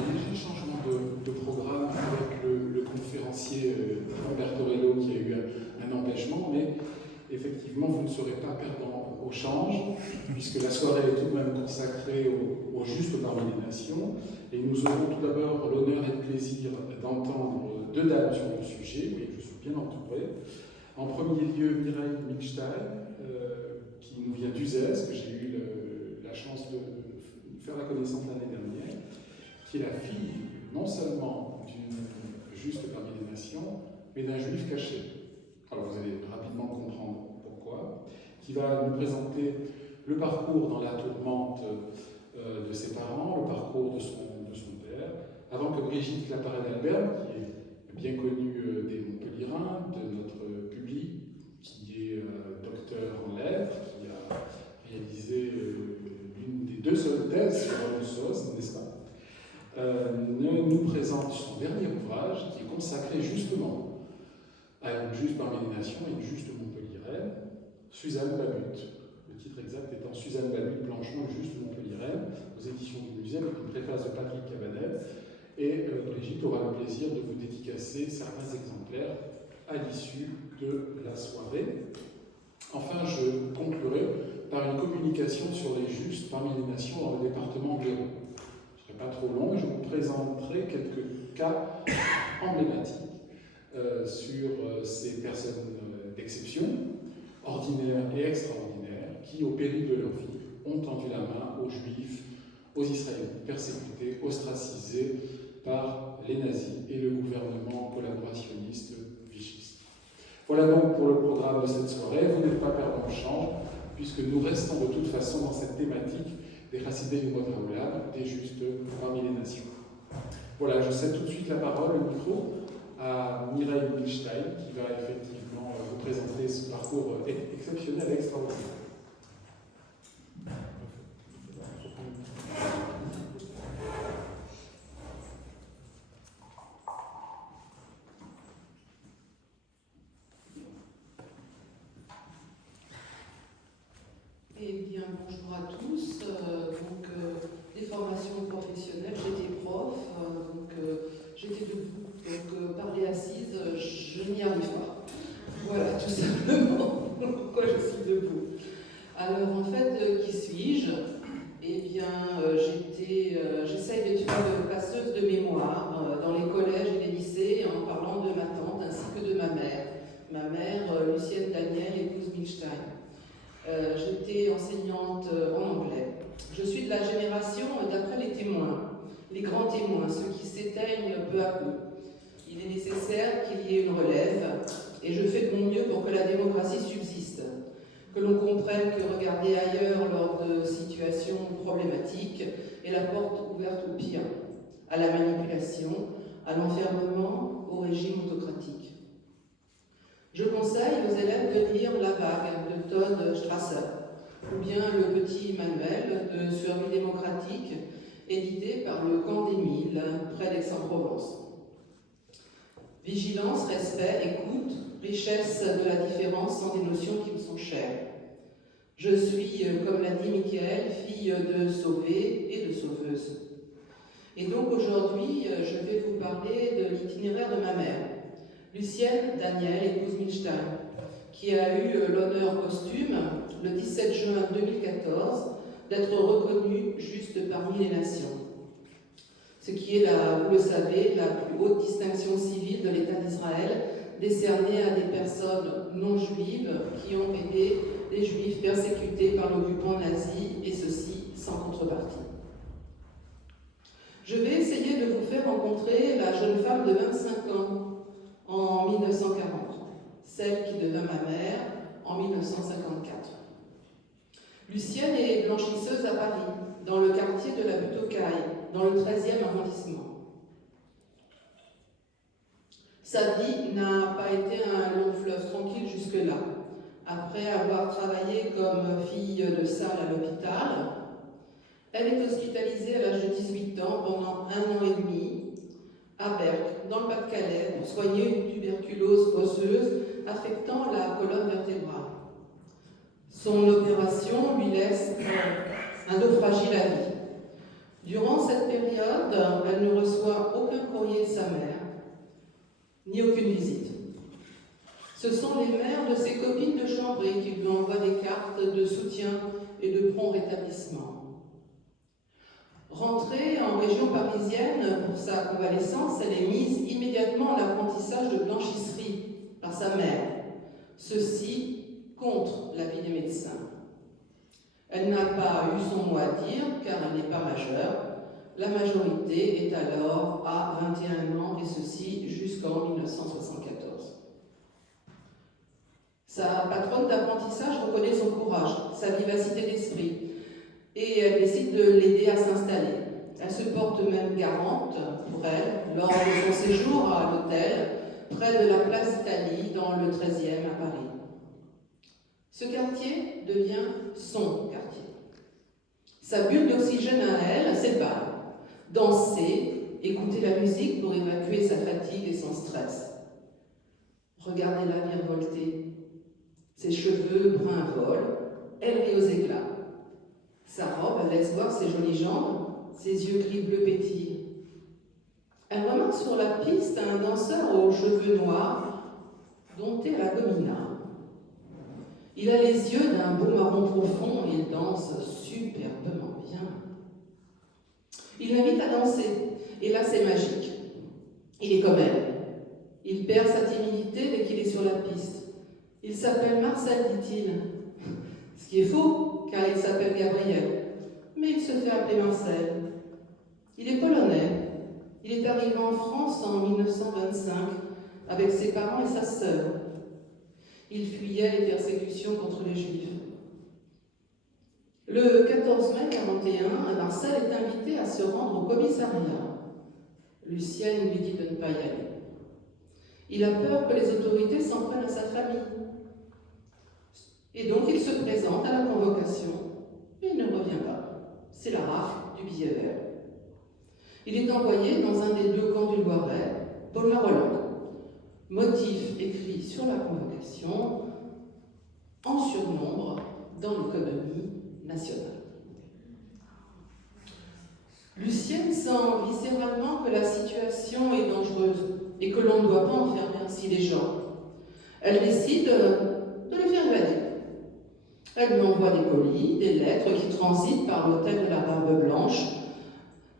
un léger changement de programme avec le conférencier Roberto Rello qui a eu un empêchement, mais effectivement, vous ne serez pas perdant au change, puisque la soirée est tout de même consacrée au juste parmi les nations. Et nous aurons tout d'abord l'honneur et le plaisir d'entendre deux dames sur le sujet, mais je suis bien entouré. En premier lieu, Mireille Milstein, qui nous vient d'Uzès, que j'ai eu la chance de faire la connaissance l'année dernière, qui est la fille non seulement d'une juste parmi les nations, mais d'un juif caché. Alors vous allez rapidement comprendre pourquoi, qui va nous présenter le parcours dans la tourmente de ses parents, le parcours de son père, avant que Brigitte Claparède-Albert, qui est bien connue des Montpellierins, de notre public, qui est docteur en lettres, qui a réalisé l'une des deux seules thèses sur Rousseau, n'est-ce pas, nous présente son dernier ouvrage, qui est consacré justement à une juste parmi les nations et une juste montpelliéraine, Suzanne Babut. Le titre exact étant Suzanne Babut Blanchemont, juste montpelliéraine, aux éditions du musée, avec une préface de Patrick Cabanet. Et Brigitte aura le plaisir de vous dédicacer certains exemplaires à l'issue de la soirée. Enfin, je conclurai par une communication sur les justes parmi les nations dans le département de l'Hérault. Je ne serai pas trop long, mais je vous présenterai quelques cas emblématiques sur ces personnes d'exception, ordinaires et extraordinaires, qui, au péril de leur vie, ont tendu la main aux Juifs, aux Israélites persécutés, ostracisés par les nazis et le gouvernement collaborationniste vichiste. Voilà donc pour le programme de cette soirée. Vous n'êtes pas perdant de change, puisque nous restons de toute façon dans cette thématique des Chassidei Umot Haolam, des justes parmi les nations. Voilà, je cède tout de suite la parole, le micro, à Mireille Milstein, qui va effectivement vous présenter ce parcours exceptionnel et extraordinaire. Eh bien, bonjour à tous. Des formations professionnelles, j'étais prof, j'étais debout. Parler assise, je n'y arrive pas. Voilà, tout simplement pourquoi je suis debout. Alors, en fait, qui suis-je? Eh bien, j'essaye d'être une passeuse de mémoire dans les collèges et les lycées en parlant de ma tante ainsi que de ma mère. Ma mère, Lucienne Daniel, épouse Milstein. J'étais enseignante en anglais. Je suis de la génération d'après les témoins, les grands témoins, ceux qui s'éteignent peu à peu. Il est nécessaire qu'il y ait une relève, et je fais de mon mieux pour que la démocratie subsiste, que l'on comprenne que regarder ailleurs lors de situations problématiques est la porte ouverte au pire, à la manipulation, à l'enfermement, au régime autocratique. Je conseille aux élèves de lire La Vague de Todd Strasser, ou bien Le Petit Manuel de Survie démocratique, édité par le Camp d'Émile, près d'Aix-en-Provence. Vigilance, respect, écoute, richesse de la différence sont des notions qui me sont chères. Je suis, comme l'a dit Michael, fille de sauvée et de sauveuse. Et donc aujourd'hui, je vais vous parler de l'itinéraire de ma mère, Lucienne Daniel, épouse Milstein, qui a eu l'honneur posthume, le 17 juin 2014, d'être reconnue juste parmi les nations. Ce qui est, vous le savez, la plus haute distinction civile de l'État d'Israël, décernée à des personnes non juives qui ont aidé des juifs persécutés par l'occupant nazi, et ceci sans contrepartie. Je vais essayer de vous faire rencontrer la jeune femme de 25 ans en 1940, celle qui devint ma mère en 1954. Lucienne est blanchisseuse à Paris, dans le quartier de la Butte aux Cailles, dans le 13e arrondissement. Sa vie n'a pas été un long fleuve tranquille jusque-là. Après avoir travaillé comme fille de salle à l'hôpital, elle est hospitalisée à l'âge de 18 ans pendant 1 an et demi à Berck, dans le Pas-de-Calais, pour soigner une tuberculose osseuse affectant la colonne vertébrale. Son opération lui laisse un dos fragile à vie. Durant cette période, elle ne ni aucune visite. Ce sont les mères de ses copines de Chambray qui lui envoient des cartes de soutien et de prompt rétablissement. Rentrée en région parisienne pour sa convalescence, elle est mise immédiatement en apprentissage de blanchisserie par sa mère. Ceci contre l'avis des médecins. Elle n'a pas eu son mot à dire car elle n'est pas majeure. La majorité est alors à 21 ans et ceci jusqu'en 1974. Sa patronne d'apprentissage reconnaît son courage, sa vivacité d'esprit et elle décide de l'aider à s'installer. Elle se porte même garante pour elle lors de son séjour à l'hôtel près de la place d'Italie dans le 13e à Paris. Ce quartier devient son quartier. Sa bulle d'oxygène à elle, c'est le bal. Danser, écouter la musique pour évacuer sa fatigue et son stress. Regardez-la virevolter. Ses cheveux bruns volent, elle rit aux éclats. Sa robe laisse voir ses jolies jambes, ses yeux gris-bleu pétillent. Elle remarque sur la piste un danseur aux cheveux noirs, dompté à la gomina. Il a les yeux d'un beau marron profond et il danse superbement bien. Il l'invite à danser, et là c'est magique. Il est comme elle. Il perd sa timidité dès qu'il est sur la piste. Il s'appelle Marcel, dit-il. Ce qui est faux, car il s'appelle Gabriel. Mais il se fait appeler Marcel. Il est polonais. Il est arrivé en France en 1925 avec ses parents et sa sœur. Il fuyait les persécutions contre les Juifs. Le 14 mai 1941, Marcel est invité à se rendre au commissariat. Lucienne lui dit de ne pas y aller. Il a peur que les autorités s'en prennent à sa famille. Et donc il se présente à la convocation. Et il ne revient pas. C'est la rafle du billet vert. Il est envoyé dans un des deux camps du Loiret, Paulin-Roland. Motif écrit sur la convocation, en surnombre dans l'économie nationale. Lucienne sent viscéralement que la situation est dangereuse et que l'on ne doit pas enfermer ainsi les gens. Elle décide de les faire évader. Elle lui envoie des colis, des lettres qui transitent par l'hôtel de la Barbe Blanche,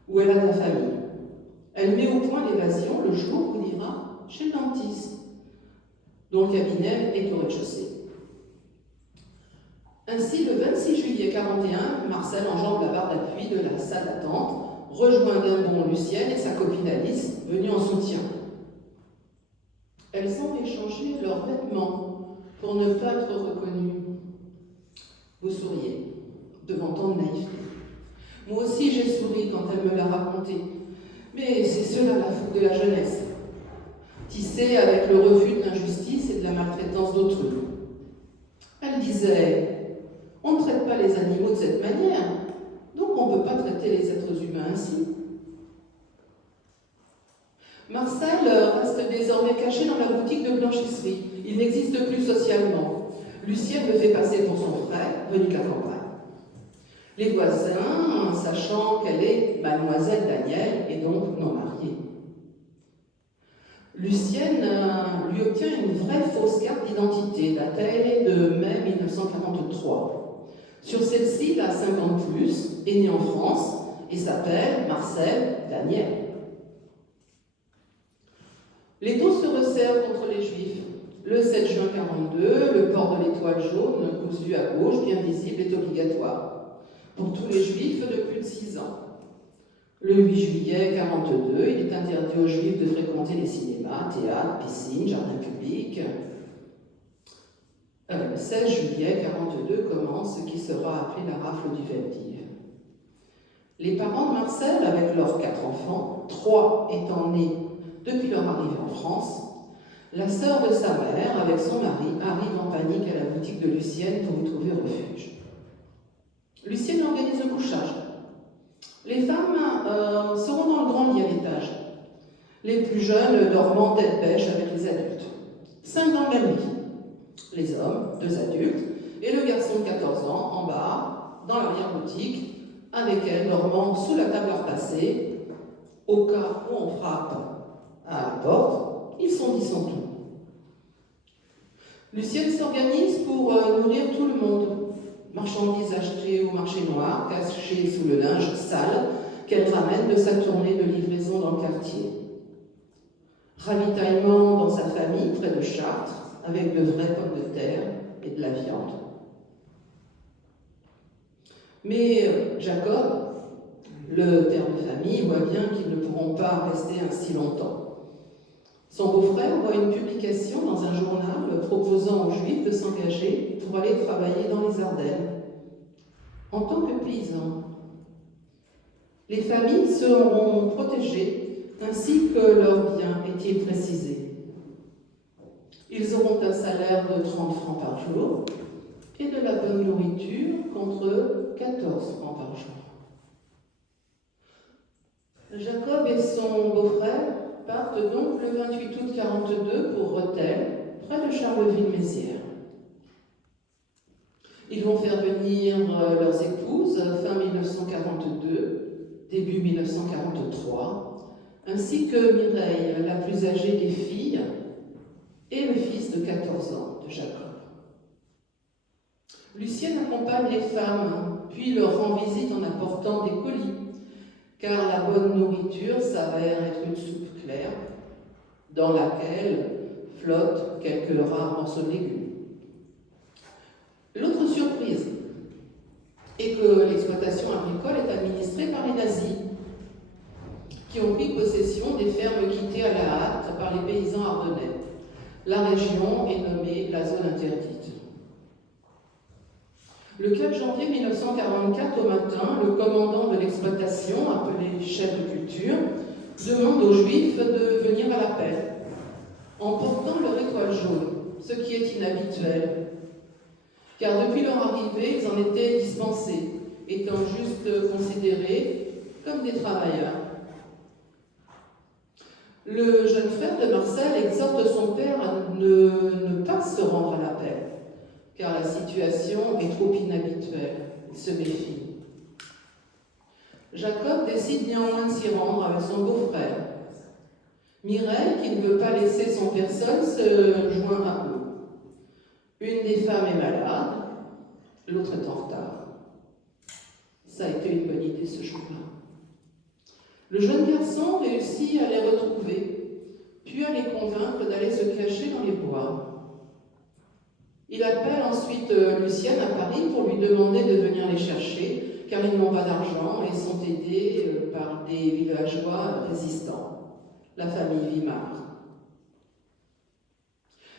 où elle a de la famille. Elle met au point l'évasion le jour où il ira chez le dentiste, dont le cabinet est au rez-de-chaussée. Ainsi, le 26 juillet 1941, Marcel enjambe la barre d'appui de la salle d'attente, rejoint d'un bond Lucienne et sa copine Alice, venues en soutien. Elles ont échangé leurs vêtements pour ne pas être reconnues. Vous souriez, devant tant de naïveté. Moi aussi j'ai souri quand elle me l'a raconté, mais c'est cela la fougue de la jeunesse. Tissée avec le refus de l'injustice et de la maltraitance d'autrui. Elle disait, on ne traite pas les animaux de cette manière, donc on ne peut pas traiter les êtres humains ainsi. Marcel reste désormais caché dans la boutique de blanchisserie. Il n'existe plus socialement. Lucienne le fait passer pour son frère, venu de la campagne. Les voisins, sachant qu'elle est mademoiselle Daniel et donc non mariée. Lucienne lui obtient une vraie fausse carte d'identité, datée de mai 1943. Sur celle-ci, la 50 plus, est née en France et s'appelle Marcel Daniel. Les taux se resserrent contre les Juifs. Le 7 juin 1942, le port de l'étoile jaune cousue à gauche, bien visible, est obligatoire pour tous les Juifs de plus de 6 ans. Le 8 juillet 1942, il est interdit aux Juifs de fréquenter les cinémas, théâtres, piscines, jardins publics. Le 16 juillet 1942 commence ce qui sera appelé la rafle du Veldiv. Les parents de Marcel, avec leurs 4 enfants, 3 étant nés depuis leur arrivée en France, la sœur de sa mère, avec son mari, arrive en panique à la boutique de Lucienne pour y trouver refuge. Lucienne organise le couchage. Les femmes seront dans le grand lit à l'étage. Les plus jeunes dormant tête bêche avec les adultes. 5 dans le même lit. Les hommes, 2 adultes, et le garçon de 14 ans en bas, dans l'arrière-boutique, avec elle dormant sous la table à repasser, au cas où on frappe à la porte, ils sont dit son tout. Lucienne s'organise pour nourrir tout le monde. Marchandises achetées au marché noir, cachées sous le linge sale qu'elle ramène de sa tournée de livraison dans le quartier. Ravitaillement dans sa famille, près de Chartres, avec de vraies pommes de terre et de la viande. Mais Jacob, le père de famille, voit bien qu'ils ne pourront pas rester ainsi longtemps. Son beau-frère voit une publication dans un journal proposant aux Juifs de s'engager pour aller travailler dans les Ardennes, en tant que paysans. Les familles seront protégées, ainsi que leurs biens, est-il précisé. Ils auront un salaire de 30 francs par jour et de la bonne nourriture contre 14 francs par jour. Jacob et son beau-frère partent donc le 28 août 1942 pour Rethel, près de Charleville-Mézières. Ils vont faire venir leurs épouses fin 1942, début 1943, ainsi que Mireille, la plus âgée des filles, et le fils de 14 ans de Jacob. Lucienne accompagne les femmes, puis leur rend visite en apportant des colis, car la bonne nourriture s'avère être une soupe claire, dans laquelle flottent quelques rares morceaux de légumes. L'autre surprise est que l'exploitation agricole est administrée par les nazis, qui ont pris possession des fermes quittées à la hâte par les paysans ardennais. La région est nommée la zone interdite. Le 4 janvier 1944, au matin, le commandant de l'exploitation, appelé chef de culture, demande aux Juifs de venir à l'appel, en portant leur étoile jaune, ce qui est inhabituel, car depuis leur arrivée, ils en étaient dispensés, étant juste considérés comme des travailleurs. Le jeune frère de Marcel exhorte son père à ne pas se rendre à l'appel, car la situation est trop inhabituelle. Il se méfie. Jacob décide néanmoins de s'y rendre avec son beau-frère. Mireille, qui ne veut pas laisser son père seul, se joint à eux. Une des femmes est malade, l'autre est en retard. Ça a été une bonne idée ce jour-là. Le jeune garçon réussit à les retrouver, puis à les convaincre d'aller se cacher dans les bois. Il appelle ensuite Lucienne à Paris pour lui demander de venir les chercher, car ils n'ont pas d'argent et sont aidés par des villageois résistants, la famille Vimard.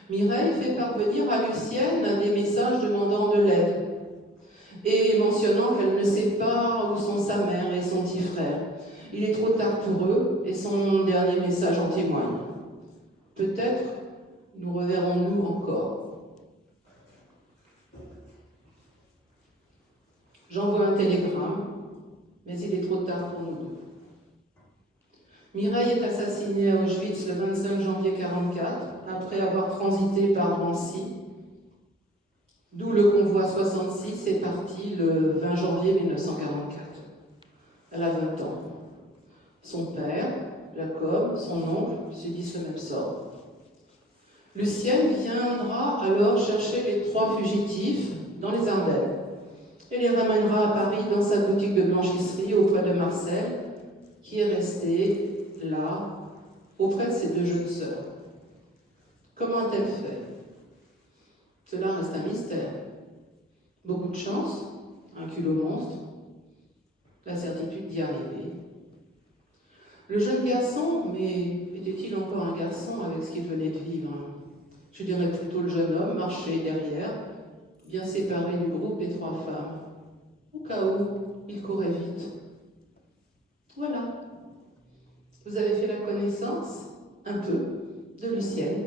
Mireille fait parvenir à Lucienne des messages demandant de l'aide et mentionnant qu'elle ne sait pas où sont sa mère et son petit frère. Il est trop tard pour eux et son dernier message en témoigne. Peut-être nous reverrons-nous encore. J'envoie un télégramme, mais il est trop tard pour nous. Mireille est assassinée à Auschwitz le 25 janvier 1944, après avoir transité par Drancy, d'où le convoi 66 est parti le 20 janvier 1944. Elle a 20 ans. Son père, Jacob, son oncle, subissent le même sort. Lucienne viendra alors chercher les 3 fugitifs dans les Ardennes et les ramènera à Paris dans sa boutique de blanchisserie auprès de Marcel, qui est resté là, auprès de ses 2 jeunes sœurs. Comment a-t-elle fait? Cela reste un mystère. Beaucoup de chance, un culot monstre, la certitude d'y arriver. Le jeune garçon, mais était-il encore un garçon avec ce qu'il venait de vivre? Je dirais plutôt le jeune homme, marchait derrière, bien séparé du groupe des 3 femmes. Au cas où, il courait vite. Voilà. Vous avez fait la connaissance, un peu, de Lucienne,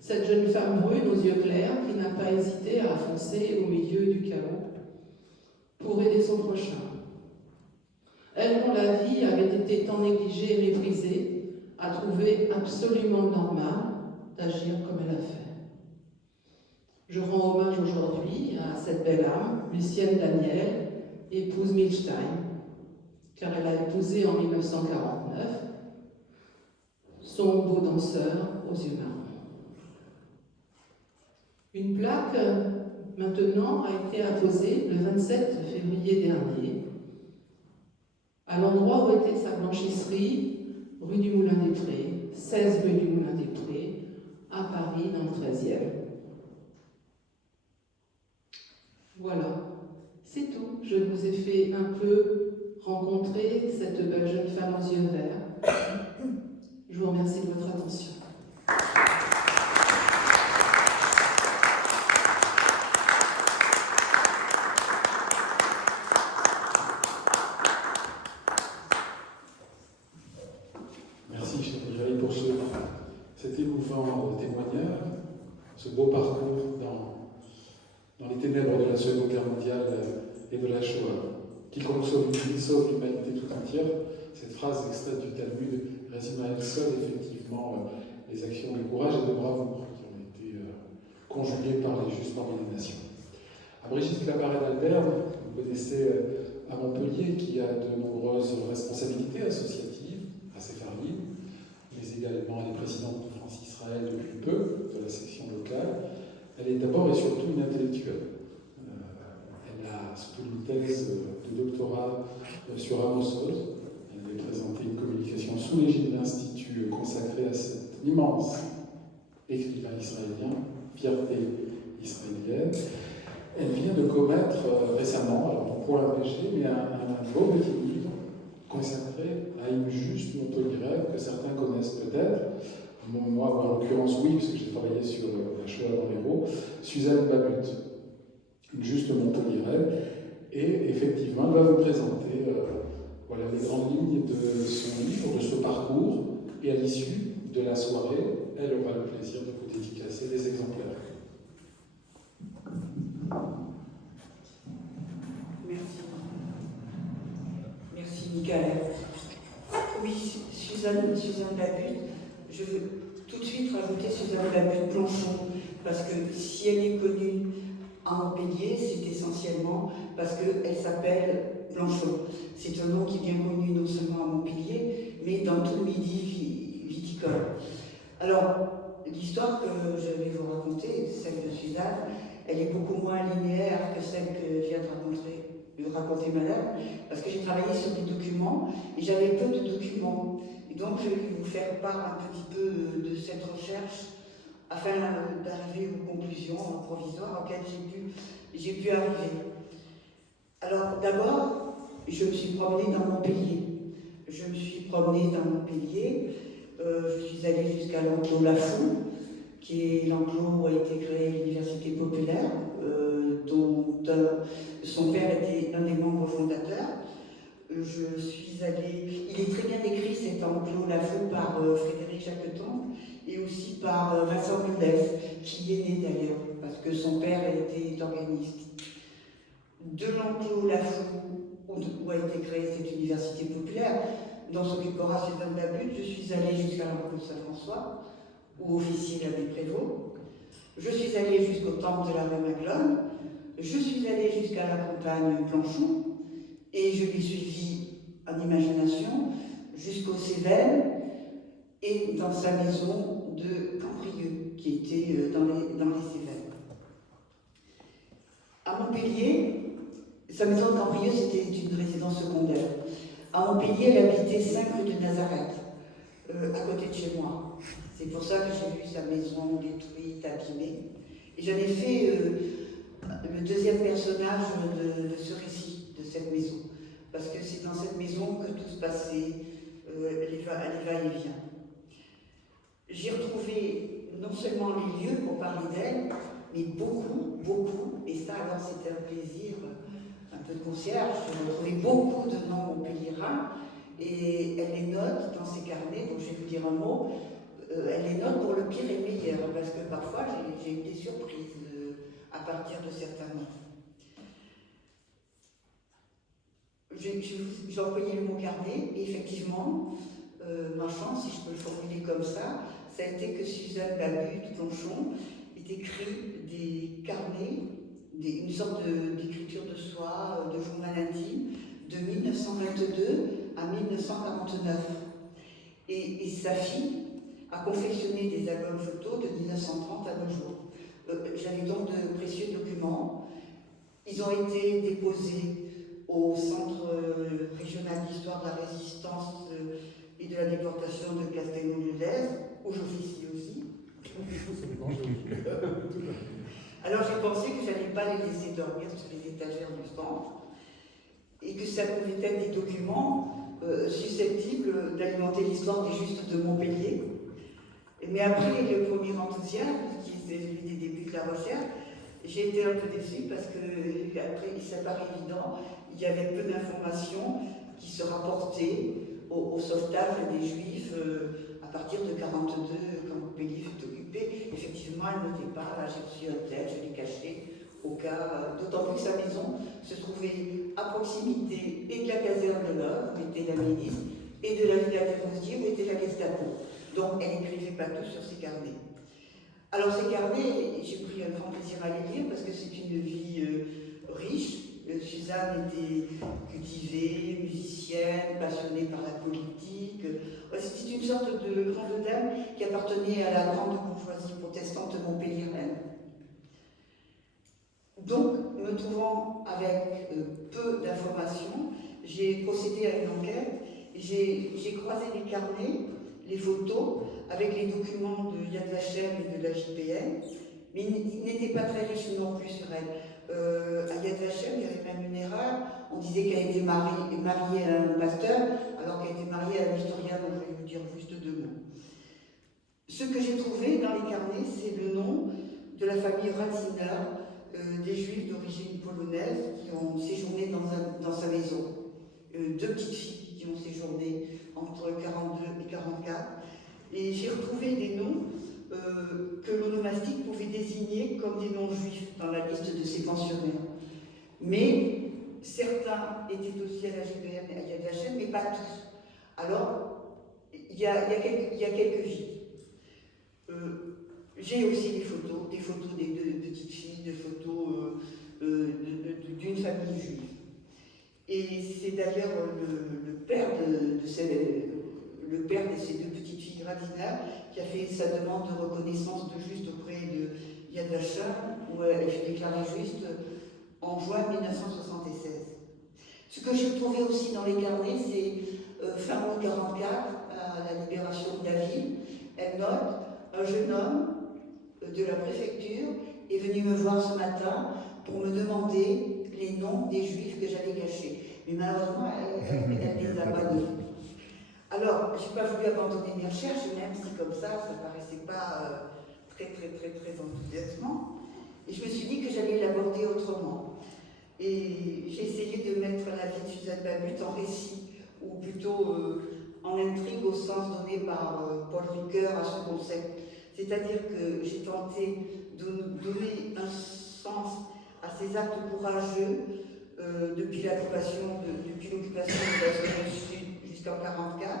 cette jeune femme brune aux yeux clairs qui n'a pas hésité à foncer au milieu du chaos pour aider son prochain. Elle, dont la vie avait été tant négligée et méprisée, a trouvé absolument normal d'agir comme elle a fait. Je rends hommage aujourd'hui à cette belle âme, Lucienne Daniel, épouse Milstein, car elle a épousé en 1949 son beau danseur aux yeux marrons. Une plaque, maintenant, a été apposée le 27 février dernier, à l'endroit où était sa blanchisserie, rue du Moulin des Prés, 16 rue du Moulin des Prés, à Paris, dans le 13e. Voilà, c'est tout. Je vous ai fait un peu rencontrer cette belle jeune femme aux yeux verts. Je vous remercie de votre attention. Merci, chère Mireille, pour cet émouvant témoignage, ce beau parcours dans les ténèbres de la Seconde Guerre mondiale et de la Shoah. Quiconque sauve l'humanité tout entière, cette phrase extraite du Talmud résume à elle seule effectivement les actions de courage et de bravoure qui ont été conjuguées par les justes parmi les nations. À Brigitte Claparède d'Albert, vous connaissez à Montpellier, qui a de nombreuses responsabilités associatives, assez variées, mais également elle est présidente de France Israël depuis peu, de la section locale. Elle est d'abord et surtout une intellectuelle. Elle a soutenu une thèse de doctorat sur Amos Oz. Elle a présenté une communication sous l'égide de l'Institut consacré à cet immense écrivain israélien, fierté israélienne. Elle vient de commettre récemment, alors non pour l'empêcher, mais un beau petit livre consacré à une juste montpelliéraine que certains connaissent peut-être. Moi, en l'occurrence, oui, parce que j'ai travaillé sur la Shoah dans l'Hérault, Suzanne Babut, une juste montpelliéraine. Et effectivement, elle va vous présenter voilà, les grandes lignes de son livre, de ce parcours. Et à l'issue de la soirée, elle aura le plaisir de vous dédicacer des exemplaires. Merci. Merci, Michael. Oui, Suzanne Babut, je veux tout de suite rajouter Suzanne Babut-Planchon, parce que si elle est connue à Montpellier, c'est essentiellement parce qu'elle s'appelle Planchon. C'est un nom qui est bien connu non seulement à Montpellier, mais dans tout le midi viticole. Alors, l'histoire que je vais vous raconter, celle de Suzanne, elle est beaucoup moins linéaire que celle que vient de raconter Madame, parce que j'ai travaillé sur des documents et j'avais peu de documents. Et donc, je vais vous faire part un petit peu de cette recherche afin d'arriver aux conclusions provisoires auxquelles j'ai pu arriver. Alors, d'abord, je me suis promenée dans Montpellier. Je suis allée jusqu'à l'enclos Lafond, qui est l'enclos où a été créée l'Université populaire, dont son père était un des membres fondateurs. Je suis allée... Il est très bien décrit cet enclos Lafond par Frédéric Jacqueton et aussi par Vincent Mundès, qui est né d'ailleurs, parce que son père était organiste. De l'enclos Lafond, où a été créée cette université populaire, dont s'occupera Suzanne Babut, je suis allée jusqu'à l'enclos Saint-François, où officiait l'abbé Prévost. Je suis allée jusqu'au temple de la rue Maglone. Je suis allée jusqu'à la campagne Planchon. Et je l'ai suivi en imagination jusqu'aux Cévennes et dans sa maison de Camprieux, qui était dans les Cévennes. À Montpellier, sa maison de Camprieux, c'était une résidence secondaire. À Montpellier, elle habitait 5 rue de Nazareth, à côté de chez moi. C'est pour ça que j'ai vu sa maison détruite, abîmée. Et j'en ai fait le deuxième personnage de ce récit, de cette maison. Parce que c'est dans cette maison que tout se passait, les va-et-vient. J'ai retrouvé non seulement les lieux pour parler d'elle, mais beaucoup, et ça alors c'était un plaisir, un peu de concierge, j'ai retrouvé beaucoup de noms montpelliérains, et elle les note dans ses carnets, donc je vais vous dire un mot, elle les note pour le pire et le meilleur, parce que parfois j'ai eu des surprises à partir de certains noms. J'ai employé le mot carnet, et effectivement, ma chance, si je peux le formuler comme ça a été que Suzanne Babut-Planchon ait écrit des carnets, une sorte d'écriture de soi, de journal intime, de 1922 à 1949. Et sa fille, a confectionné des albums photos de 1930 à nos jours. J'avais donc de précieux documents. Ils ont été déposés au Centre régional d'histoire de la résistance et de la déportation de Castelnau-de-Lèze, où j'officie aussi. Alors j'ai pensé que je n'allais pas les laisser dormir sur les étagères du centre et que ça pouvait être des documents susceptibles d'alimenter l'histoire des Justes de Montpellier. Mais après le premier enthousiasme, qui est celui des débuts de la recherche, j'ai été un peu déçue parce que après, ça paraît évident, il y avait peu d'informations qui se rapportaient au sauvetage des Juifs à partir de 1942, quand Montpellier fut occupé. Effectivement, elle n'était pas, là j'ai reçu un texte, je l'ai caché, au cas, d'autant plus que sa maison se trouvait à proximité et de la caserne de l'Œuvre, où était la milice, et de la villa des Rosiers, où était la Gestapo. Donc elle n'écrivait pas tout sur ses carnets. Alors ces carnets, j'ai pris un grand plaisir à les lire parce que c'est une vie riche. Suzanne était cultivée, musicienne, passionnée par la politique. C'était une sorte de grande dame qui appartenait à la grande bourgeoisie protestante montpelliéraine. Donc, me trouvant avec peu d'informations, j'ai procédé à une enquête. J'ai croisé les carnets, les photos, avec les documents de Yad Vashem et de la JPN, mais ils n'étaient pas très riches non plus sur elle. À Yad Vashem, il y avait même une erreur. On disait qu'elle était mariée à un pasteur, alors qu'elle était mariée à un historien, donc je vais vous dire juste deux mots. Ce que j'ai trouvé dans les carnets, c'est le nom de la famille Ratziner, des Juifs d'origine polonaise qui ont séjourné dans sa maison. Deux petites filles qui ont séjourné entre 42 et 44. Et j'ai retrouvé des noms que l'onomastique pouvait désigner comme des noms juifs dans la liste de ses pensionnaires. Mais certains étaient aussi à la JPN et à Yad Vashem, mais pas tous. Alors, il y a quelques vies. J'ai aussi des photos des deux petites filles, des photos d'une famille juive. Et c'est d'ailleurs le père de ces deux petites filles Radiner qui a fait sa demande de reconnaissance de juste auprès de Yad Vashem, où elle fut déclarée juste en juin 1976. Ce que j'ai trouvé aussi dans les carnets, c'est fin août 1944, à la libération de la ville, elle note un jeune homme de la préfecture est venu me voir ce matin pour me demander les noms des juifs que j'avais cachés. Mais malheureusement, elle les a pas donnés. Alors, je n'ai pas voulu abandonner mes recherches, même si comme ça ne paraissait pas très enthousiasmant. Et je me suis dit que j'allais l'aborder autrement. Et j'ai essayé de mettre la vie de Suzanne Babut en récit, ou plutôt en intrigue au sens donné par Paul Ricoeur à ce concept. C'est-à-dire que j'ai tenté de donner un sens à ces actes courageux depuis l'occupation de la zone sud jusqu'en 1944,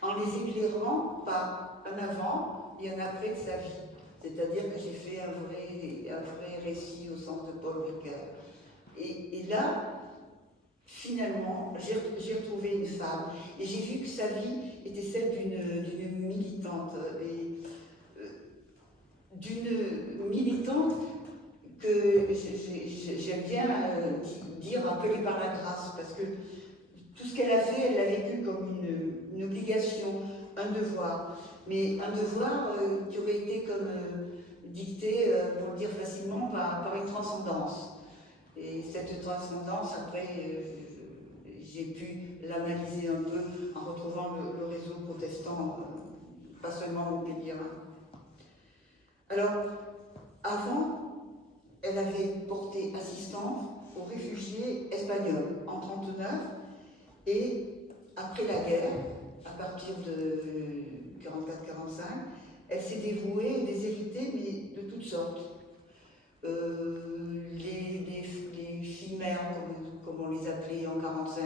en les éclairant par un avant et un après de sa vie. C'est-à-dire que j'ai fait un vrai récit au sens de Paul Ricoeur. Et là, finalement, j'ai retrouvé une femme et j'ai vu que sa vie était celle d'une militante. D'une militante que j'aime bien dire appelée par la grâce, parce que tout ce qu'elle a fait, elle l'a vécu comme une obligation, un devoir, mais un devoir qui aurait été comme dicté, pour le dire facilement, par une transcendance. Et cette transcendance, après, j'ai pu l'analyser un peu en retrouvant le réseau protestant, pas seulement montpelliérain. Alors, avant, elle avait porté assistance aux réfugiés espagnols en 1939 et après la guerre, à partir de 1944-1945, elle s'est dévouée, déshéritée, mais de toutes sortes. Les filles mères, comme on les appelait en 1945,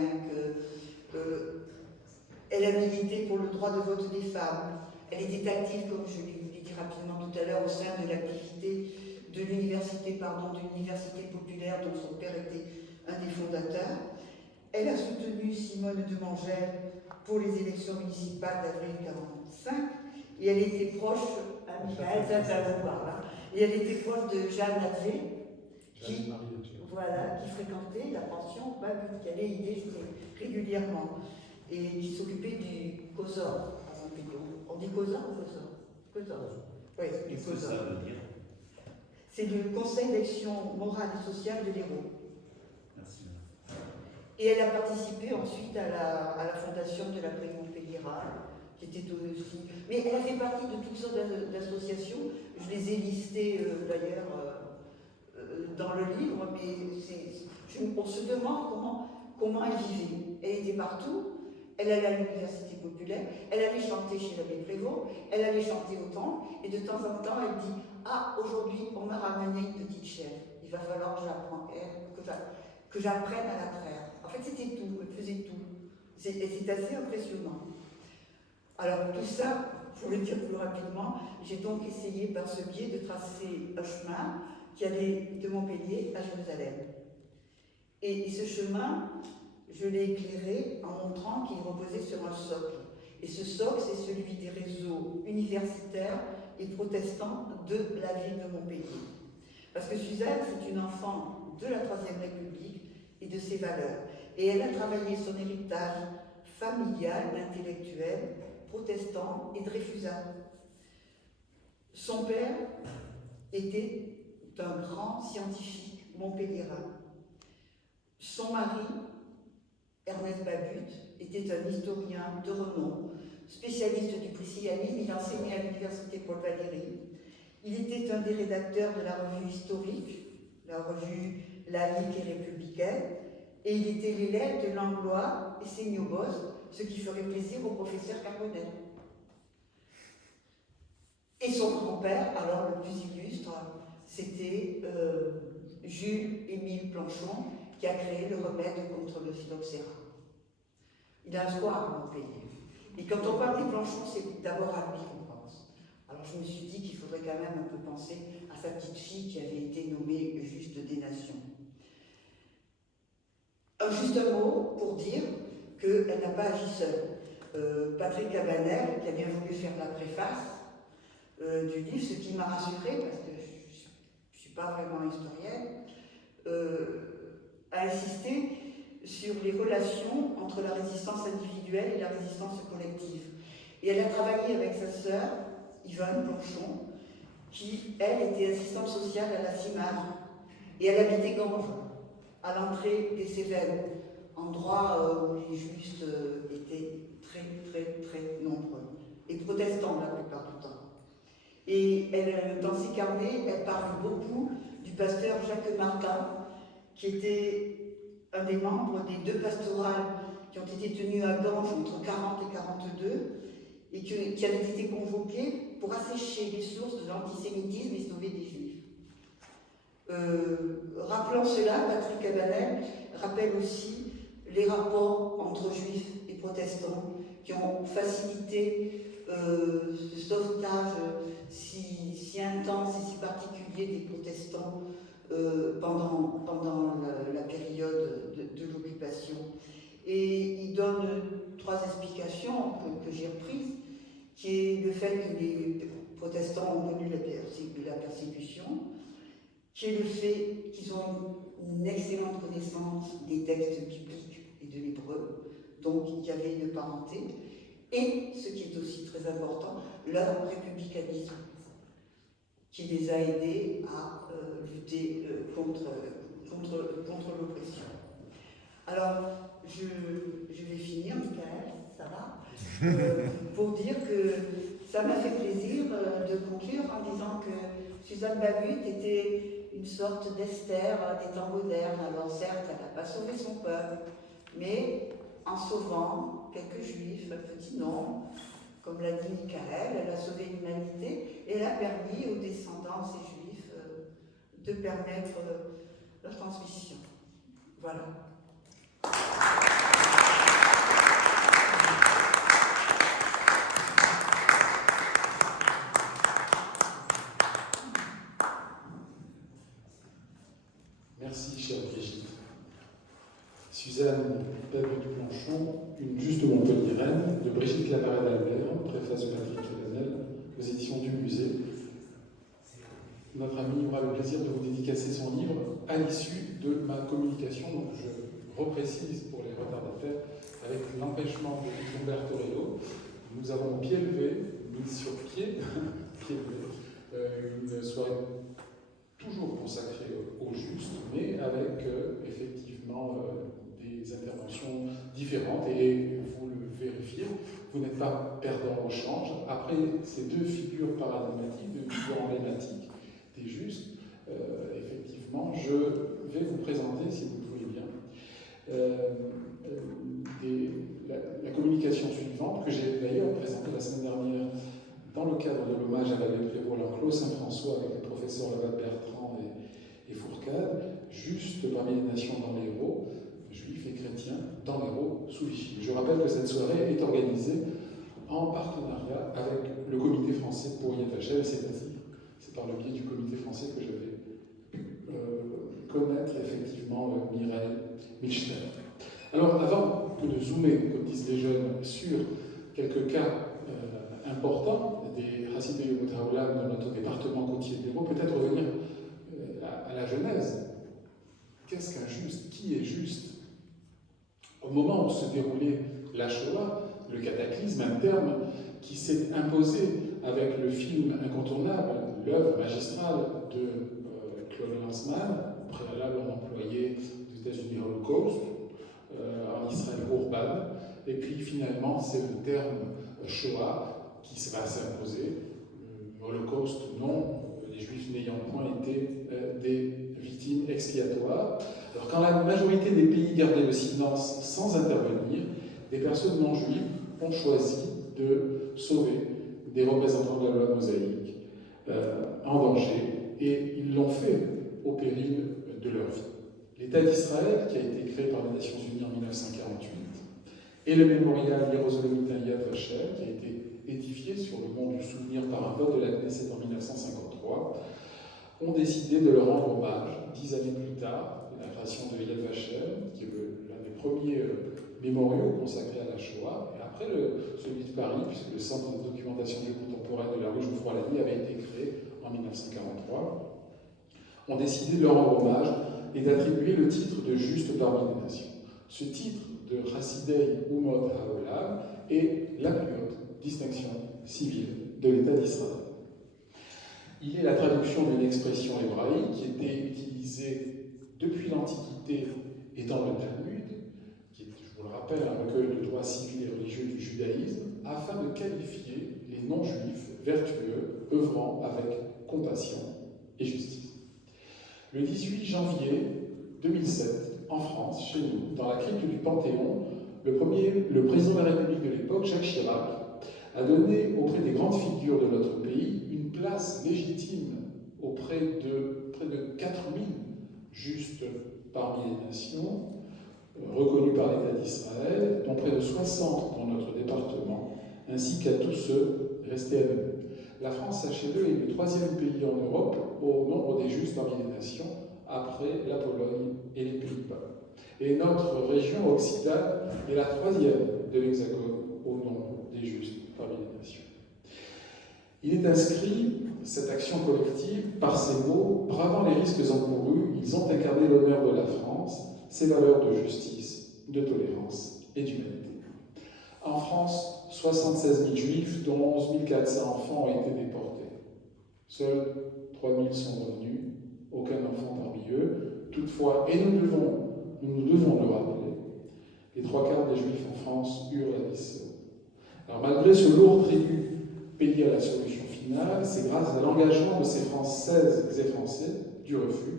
elle a milité pour le droit de vote des femmes. Elle était active, comme je l'ai dit rapidement tout à l'heure, au sein de l'activité de l'université populaire dont son père était un des fondateurs. Elle a soutenu Simone de Mangel pour les élections municipales d'avril 1945 et elle était proche, Michael, ça vous parle, hein, et elle était proche de Jeanne Adjé, qui fréquentait la pension Babut, qui allait y déjeuner régulièrement, et qui s'occupait du COSOR. On dit COSOR ou COSOR? COSOR. Oui, du Qu'est-ce que COSOR. ça veut dire? C'est le Conseil d'action morale et sociale de l'Hérault. Merci. Et elle a participé ensuite à la fondation de la Prairie Montpelliérain, qui était aussi. Mais elle a fait partie de toutes sortes d'associations. Je les ai listées d'ailleurs dans le livre, mais on se demande comment elle vivait. Elle était partout. Elle allait à l'université populaire, elle allait chanter chez l'abbé Prévost, elle allait chanter au temple, et de temps en temps, elle dit « Ah, aujourd'hui, on m'a ramené une petite chèvre. Il va falloir que j'apprenne à la traire. » En fait, c'était tout, elle faisait tout. C'est assez impressionnant. Alors, tout ça, pour le dire plus rapidement, j'ai donc essayé par ce biais de tracer un chemin qui allait de Montpellier à Jérusalem. Et ce chemin, je l'ai éclairé en montrant qu'il reposait sur un socle. Et ce socle, c'est celui des réseaux universitaires et protestants de la ville de Montpellier. Parce que Suzanne, c'est une enfant de la Troisième République et de ses valeurs. Et elle a travaillé son héritage familial, d'intellectuels, protestants et de dreyfusards. Son père était un grand scientifique montpelliérain. Son mari, Ernest Babut, était un historien de renom, spécialiste du priscillianisme. Il enseignait à l'université Paul Valéry. Il était un des rédacteurs de la revue historique, la revue laïque et républicaine, et il était l'élève de Langlois et Seignobos, ce qui ferait plaisir au professeur Carbonel. Et son grand-père, alors le plus illustre, c'était Jules-Émile Planchon, qui a créé le remède contre le phylloxéra. Il a un square à Montpellier. Et quand on parle des Planchons, c'est d'abord à lui qu'on pense. Alors je me suis dit qu'il faudrait quand même un peu penser à sa petite fille qui avait été nommée juste des Nations. Juste un mot pour dire qu'elle n'a pas agi seule. Patrick Cabanel, qui a bien voulu faire la préface du livre, ce qui m'a rassurée, parce que je ne suis pas vraiment historienne, a insisté sur les relations entre la résistance individuelle et la résistance collective. Et elle a travaillé avec sa sœur, Yvonne Planchon, qui, elle, était assistante sociale à la CIMAD. Et elle habitait Ganges, à l'entrée des Cévennes, endroit où les juifs étaient très, très, très nombreux, et protestants la plupart du temps. Et elle, dans ses carnets, elle parle beaucoup du pasteur Jacques Martin, qui était un des membres des deux pastorales qui ont été tenues à Ganges entre 40 et 42, et qui avaient été convoqués pour assécher les sources de l'antisémitisme et sauver des juifs. Rappelant cela, Patrick Cabanel rappelle aussi les rapports entre juifs et protestants qui ont facilité ce sauvetage si intense et si particulier des protestants pendant la période de l'occupation. Et il donne trois explications que j'ai reprises, qui est le fait que les protestants ont connu la persécution, qui est le fait qu'ils ont une excellente connaissance des textes bibliques et de l'hébreu, donc il y avait une parenté, et ce qui est aussi très important, leur républicanisme, qui les a aidés à lutter contre l'oppression. Alors, je vais finir, Michael, ça va, pour dire que ça m'a fait plaisir de conclure en disant que Suzanne Babut était une sorte d'Esther des temps modernes. Alors certes, elle n'a pas sauvé son peuple, mais en sauvant quelques juifs, un petit nombre, comme l'a dit Michael, elle a sauvé l'humanité et elle a permis aux descendants de ces juifs de permettre leur transmission. Voilà. Merci, chère Brigitte. Suzanne Babut-Planchon, Une juste Montpelliéraine, de Brigitte Lavarenne-Albert, préface de Patrick Cabanel, à l'issue de ma communication. Donc je reprécise pour les retardataires, avec l'empêchement de Umberto Relo, nous avons pied levé, mis sur pied, une soirée toujours consacrée au juste, mais avec effectivement des interventions différentes. Et vous le vérifiez, vous n'êtes pas perdant au change. Après ces deux figures paradigmatiques, deux figures emblématiques des justes, effectivement, je vais vous présenter, si vous le voulez bien, la communication suivante, que j'ai d'ailleurs présentée la semaine dernière dans le cadre de l'hommage à l'abbé Prévost-L'Enclos Saint-François avec les professeurs Laval-Bertrand et Fourcade, juste parmi les nations dans l'Hérault, juifs et chrétiens dans l'Hérault sous Vichy. Je rappelle que cette soirée est organisée en partenariat avec le Comité français pour Yad Vashem, c'est par le biais du Comité français que je vais connaître effectivement Mireille Milstein. Alors, avant que de zoomer, comme disent les jeunes, sur quelques cas importants des Hasidei Umot Haolam dans notre département côtier de l'Hérault, peut-être revenir à la genèse. Qu'est-ce qu'un juste? Qui est juste? Au moment où se déroulait la Shoah, le cataclysme, un terme qui s'est imposé avec le film incontournable, l'œuvre magistrale de Claude Lanzmann. Au préalable, on employait aux États-Unis Holocaust, en Israël Urban, et puis finalement c'est le terme Shoah qui va s'imposer. Holocauste, non, les Juifs n'ayant point été des victimes expiatoires. Alors quand la majorité des pays gardaient le silence sans intervenir, des personnes non juives ont choisi de sauver des représentants de la loi mosaïque en danger, et ils l'ont fait au péril de leur vie. L'État d'Israël, qui a été créé par les Nations Unies en 1948, et le mémorial Yerushalayim Yad Vashem, qui a été édifié sur le mont du souvenir par un vote de la Knesset en 1953, ont décidé de leur rendre hommage 10 années plus tard, la création de Yad Vashem, qui est l'un des premiers mémoriaux consacrés à la Shoah, et après celui de Paris, puisque le Centre de documentation du contemporain de la rue Geoffroy-Lamy avait été créé en 1943, ont décidé de leur rendre hommage et d'attribuer le titre de juste parmi les nations. Ce titre de Hasidei Umot Haolam est la plus haute distinction civile de l'État d'Israël. Il est la traduction d'une expression hébraïque qui était utilisée depuis l'Antiquité et dans le Talmud, qui est, je vous le rappelle, un recueil de droits civils et religieux du judaïsme, afin de qualifier les non-juifs vertueux, œuvrant avec compassion et justice. Le 18 janvier 2007, en France, chez nous, dans la crypte du Panthéon, le président de la République de l'époque, Jacques Chirac, a donné auprès des grandes figures de notre pays une place légitime auprès de près de 4000 justes parmi les nations, reconnus par l'État d'Israël, dont près de 60 dans notre département, ainsi qu'à tous ceux restés anonymes. La France, sachez-le, est le 3e pays en Europe au nombre des justes parmi les nations, après la Pologne et les Pays-Bas. Et notre région occitane est la 3e de l'Hexagone au nombre des justes parmi les nations. Il est inscrit, cette action collective, par ces mots: bravant les risques encourus, ils ont incarné l'honneur de la France, ses valeurs de justice, de tolérance et d'humanité. En France, 76 000 juifs, dont 11 400 enfants ont été déportés. Seuls 3 000 sont revenus, aucun enfant parmi eux. Toutefois, et nous devons le rappeler, les 3/4 des juifs en France eurent la vie seule. Alors malgré ce lourd tribut payé à la solution finale, c'est grâce à l'engagement de ces Françaises et Français du refus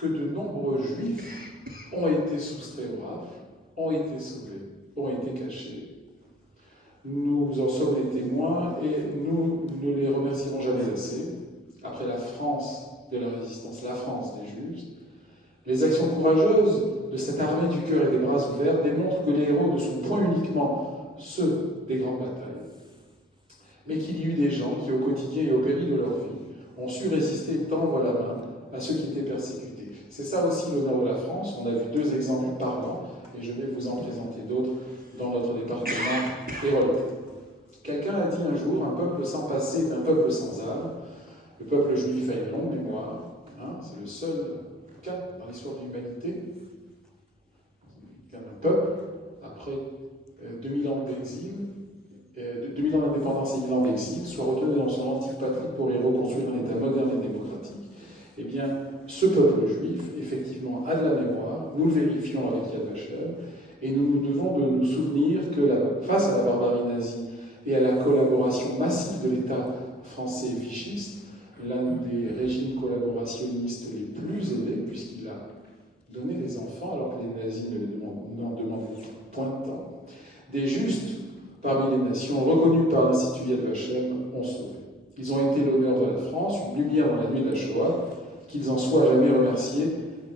que de nombreux juifs ont été soustraits au rafle, ont été sauvés, ont été cachés. Nous en sommes les témoins et nous ne les remercierons jamais assez. Après la France de la résistance, la France des Juifs, les actions courageuses de cette armée du cœur et des bras ouverts démontrent que les héros ne sont point uniquement ceux des grandes batailles, mais qu'il y eut des gens qui, au quotidien et au péril de leur vie, ont su résister et tendre la main à ceux qui étaient persécutés. C'est ça aussi l'honneur de la France. On a vu 2 exemples parlants, et je vais vous en présenter d'autres dans notre département héraultais. Quelqu'un a dit un jour: un peuple sans passé est un peuple sans âme. Le peuple juif a une longue mémoire, c'est le seul cas dans l'histoire de l'humanité qu'un peuple, après 2000 ans d'exil, 2000 ans d'indépendance et 1000 ans d'exil, soit retourné dans son antique patrie pour y reconstruire un État moderne et démocratique. Eh bien, ce peuple juif, effectivement, a de la mémoire, nous le vérifions avec Yad Vashem, et nous devons de nous souvenir que face à la barbarie nazie et à la collaboration massive de l'État français vichiste, l'un des régimes collaborationnistes les plus aidés, puisqu'il a donné des enfants alors que les nazis n'en demandaient point de temps, des justes parmi les nations reconnues par l'Institut Yad Vashem ont sauvé. Ils ont été l'honneur de la France, une lumière dans la nuit de la Shoah, qu'ils en soient jamais remerciés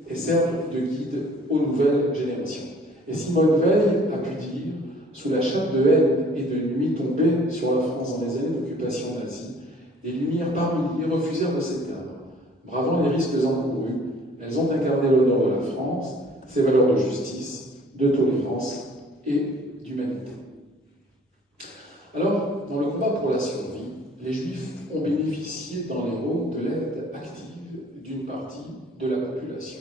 et servent de guide aux nouvelles générations. Et Simone Veil a pu dire, sous la chape de haine et de nuit tombée sur la France dans les années d'occupation nazie, des lumières par milliers refusèrent de s'éteindre. Bravant les risques encourus, elles ont incarné l'honneur de la France, ses valeurs de justice, de tolérance et d'humanité. Alors, dans le combat pour la survie, les Juifs ont bénéficié dans les Rhônes de l'aide active d'une partie de la population.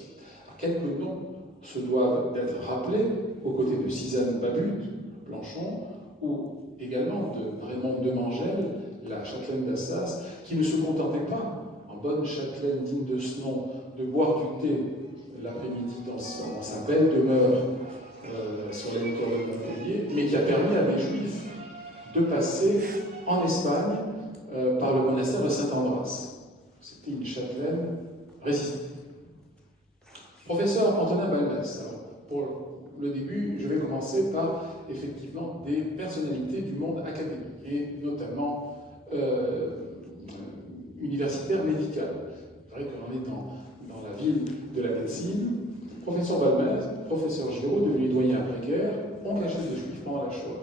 Quelques noms se doivent d'être rappelés aux côtés de Suzanne Babut, Blanchon, ou également de Raymond Demangel, la châtelaine d'Assas, qui ne se contentait pas, en bonne châtelaine digne de ce nom, de boire du thé l'après-midi dans sa belle demeure sur les hauteurs de Montpellier, mais qui a permis à des Juifs de passer en Espagne par le monastère de Saint-Andras. C'était une châtelaine résistante. Professeur Antonin Balmès. Alors, pour le début, je vais commencer par effectivement des personnalités du monde académique, et notamment universitaire médical. C'est vrai qu'on est dans la ville de la médecine. Professeur Balmès, professeur Giraud, devenu doyen précaire, ont caché des Juifs pendant la Shoah.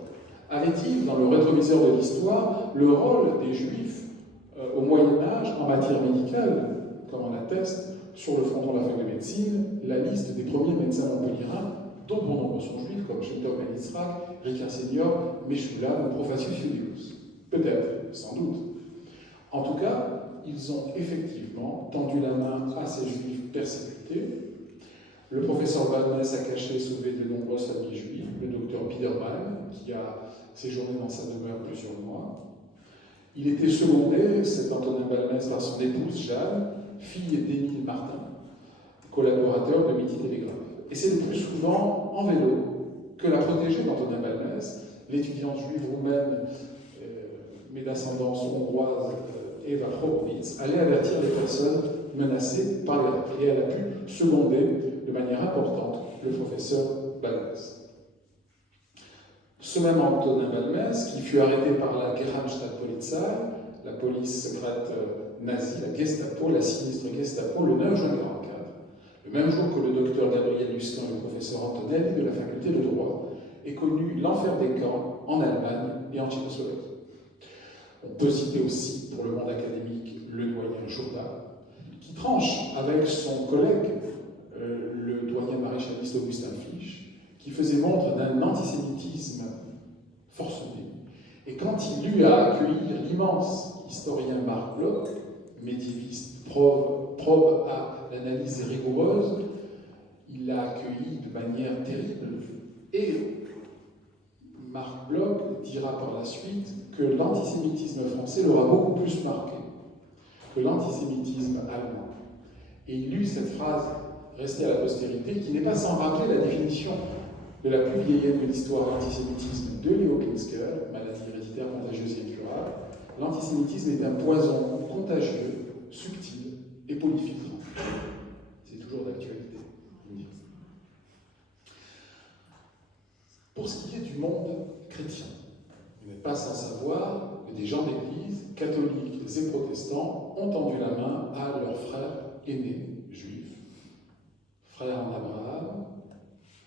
Avait-il, dans le rétroviseur de l'histoire, le rôle des Juifs au Moyen-Âge en matière médicale, comme on atteste sur le fronton de la fac de médecine, la liste des premiers médecins montpelliérains, dont bon nombre sont juifs, comme Shelton Ben Yitzhak, Ricard Senior, Meshulam ou Professius Julius. Peut-être, sans doute. En tout cas, ils ont effectivement tendu la main à ces juifs persécutés. Le professeur Balmès a caché et sauvé de nombreuses familles juives, le docteur Biederman, qui a séjourné dans sa demeure plusieurs mois. Il était secondé, cet Antonin Balmès, par son épouse Jeanne, fille d'Émile Martin, collaborateur de Midi Télégraphe. Et c'est le plus souvent en vélo que la protégée d'Antonin Balmès, l'étudiante juive roumaine, mais d'ascendance hongroise, Eva Horowitz, allait avertir les personnes menacées par les règles. Et elle a pu seconder de manière importante le professeur Balmès. Ce même Antonin Balmès, qui fut arrêté par la Geheimstaatspolizei, la police secrète nazie, la Gestapo, la sinistre Gestapo, le 9 juin 1944, le même jour que le docteur Gabriel Luscan et le professeur Antonelli de la faculté de droit, est connu l'enfer des camps en Allemagne et en Tchécoslovaquie. On peut citer aussi, pour le monde académique, le doyen Jourda, qui tranche avec son collègue, le doyen maréchaliste Augustin Flich, qui faisait montre d'un antisémitisme forcené. Et quand il eut à accueillir l'immense historien Marc Bloch, médiéviste probe à l'analyse rigoureuse, il l'a accueilli de manière terrible. Et Marc Bloch dira par la suite que l'antisémitisme français l'aura beaucoup plus marqué que l'antisémitisme allemand. Et il eut cette phrase restée à la postérité, qui n'est pas sans rappeler la définition de la plus vieille de l'histoire de l'antisémitisme de Léo Pinsker, maladie héréditaire contagieuse et incurable. L'antisémitisme est un poison contagieux, subtil et polyfiltrant. C'est toujours d'actualité. Pour ce qui est du monde chrétien, vous n'êtes pas sans savoir que des gens d'église, catholiques et protestants, ont tendu la main à leurs frères aînés juifs, frères en Abraham,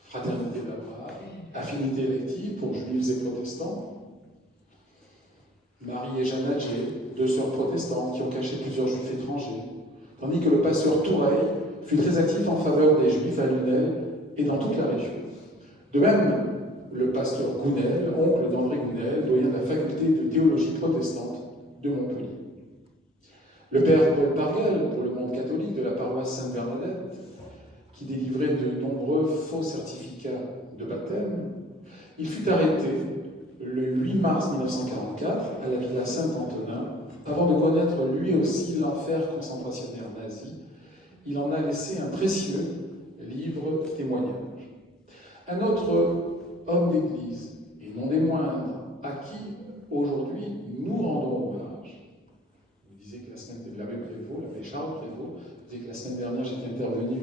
fraternité d'Abraham, affinité élective pour juifs et protestants, Marie et Jeanne Adjé, deux sœurs protestantes qui ont caché plusieurs juifs étrangers, tandis que le pasteur Toureil fut très actif en faveur des juifs à Lunel et dans toute la région. De même, le pasteur Gounel, oncle d'André Gounel, doyen de la faculté de théologie protestante de Montpellier. Le père Paul Pargel, pour le monde catholique de la paroisse Sainte-Bernadette, qui délivrait de nombreux faux certificats de baptême. Il fut arrêté le 8 mars 1944 à la Villa Saint-Antonin, avant de connaître lui aussi l'enfer concentrationnaire nazi. Il en a laissé un précieux livre témoignage. Un autre homme d'église, et non des moindres, à qui aujourd'hui nous rendons hommage. Vous disiez que la semaine de l'abbé Prévost, l'abbé Charles Prévost, vous disiez que la semaine dernière j'étais intervenu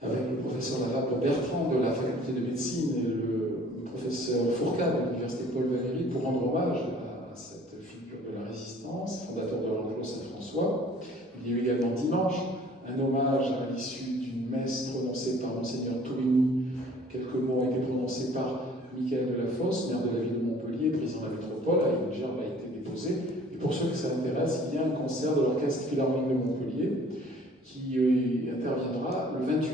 avec le professeur Lavabre Bertrand de la faculté de médecine et le professeur Fourcade de l'université Paul Valéry pour rendre hommage à cette figure de la résistance, fondateur de l'enclos Saint-François. Il y a eu également dimanche un hommage à l'issue d'une messe prononcée par Monseigneur Tourigny. Quelques mots ont été prononcés par Michael Delafosse, maire de la ville de Montpellier, président de la métropole. Une gerbe a été déposée. Et pour ceux que ça intéresse, il y a un concert de l'Orchestre Philharmonique de Montpellier qui interviendra le 28,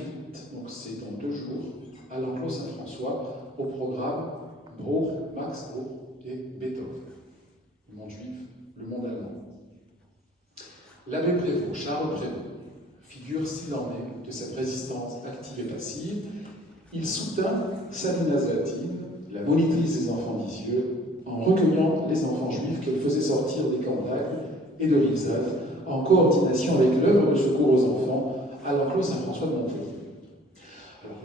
donc c'est dans 2 jours, à l'enclos Saint-François, au programme Bruch, Max Bruch et Beethoven, le monde juif, le monde allemand. L'abbé Prévost, Charles Prévost, figure s'il en est de cette résistance active et passive. Il soutint Sabina Zlatine, la monitrice des enfants d'Isieux, en recueillant les enfants juifs qu'elle faisait sortir des camps d'Agde et de Rivesaltes, en coordination avec l'œuvre de secours aux enfants à l'enclos Saint-François de Montpellier.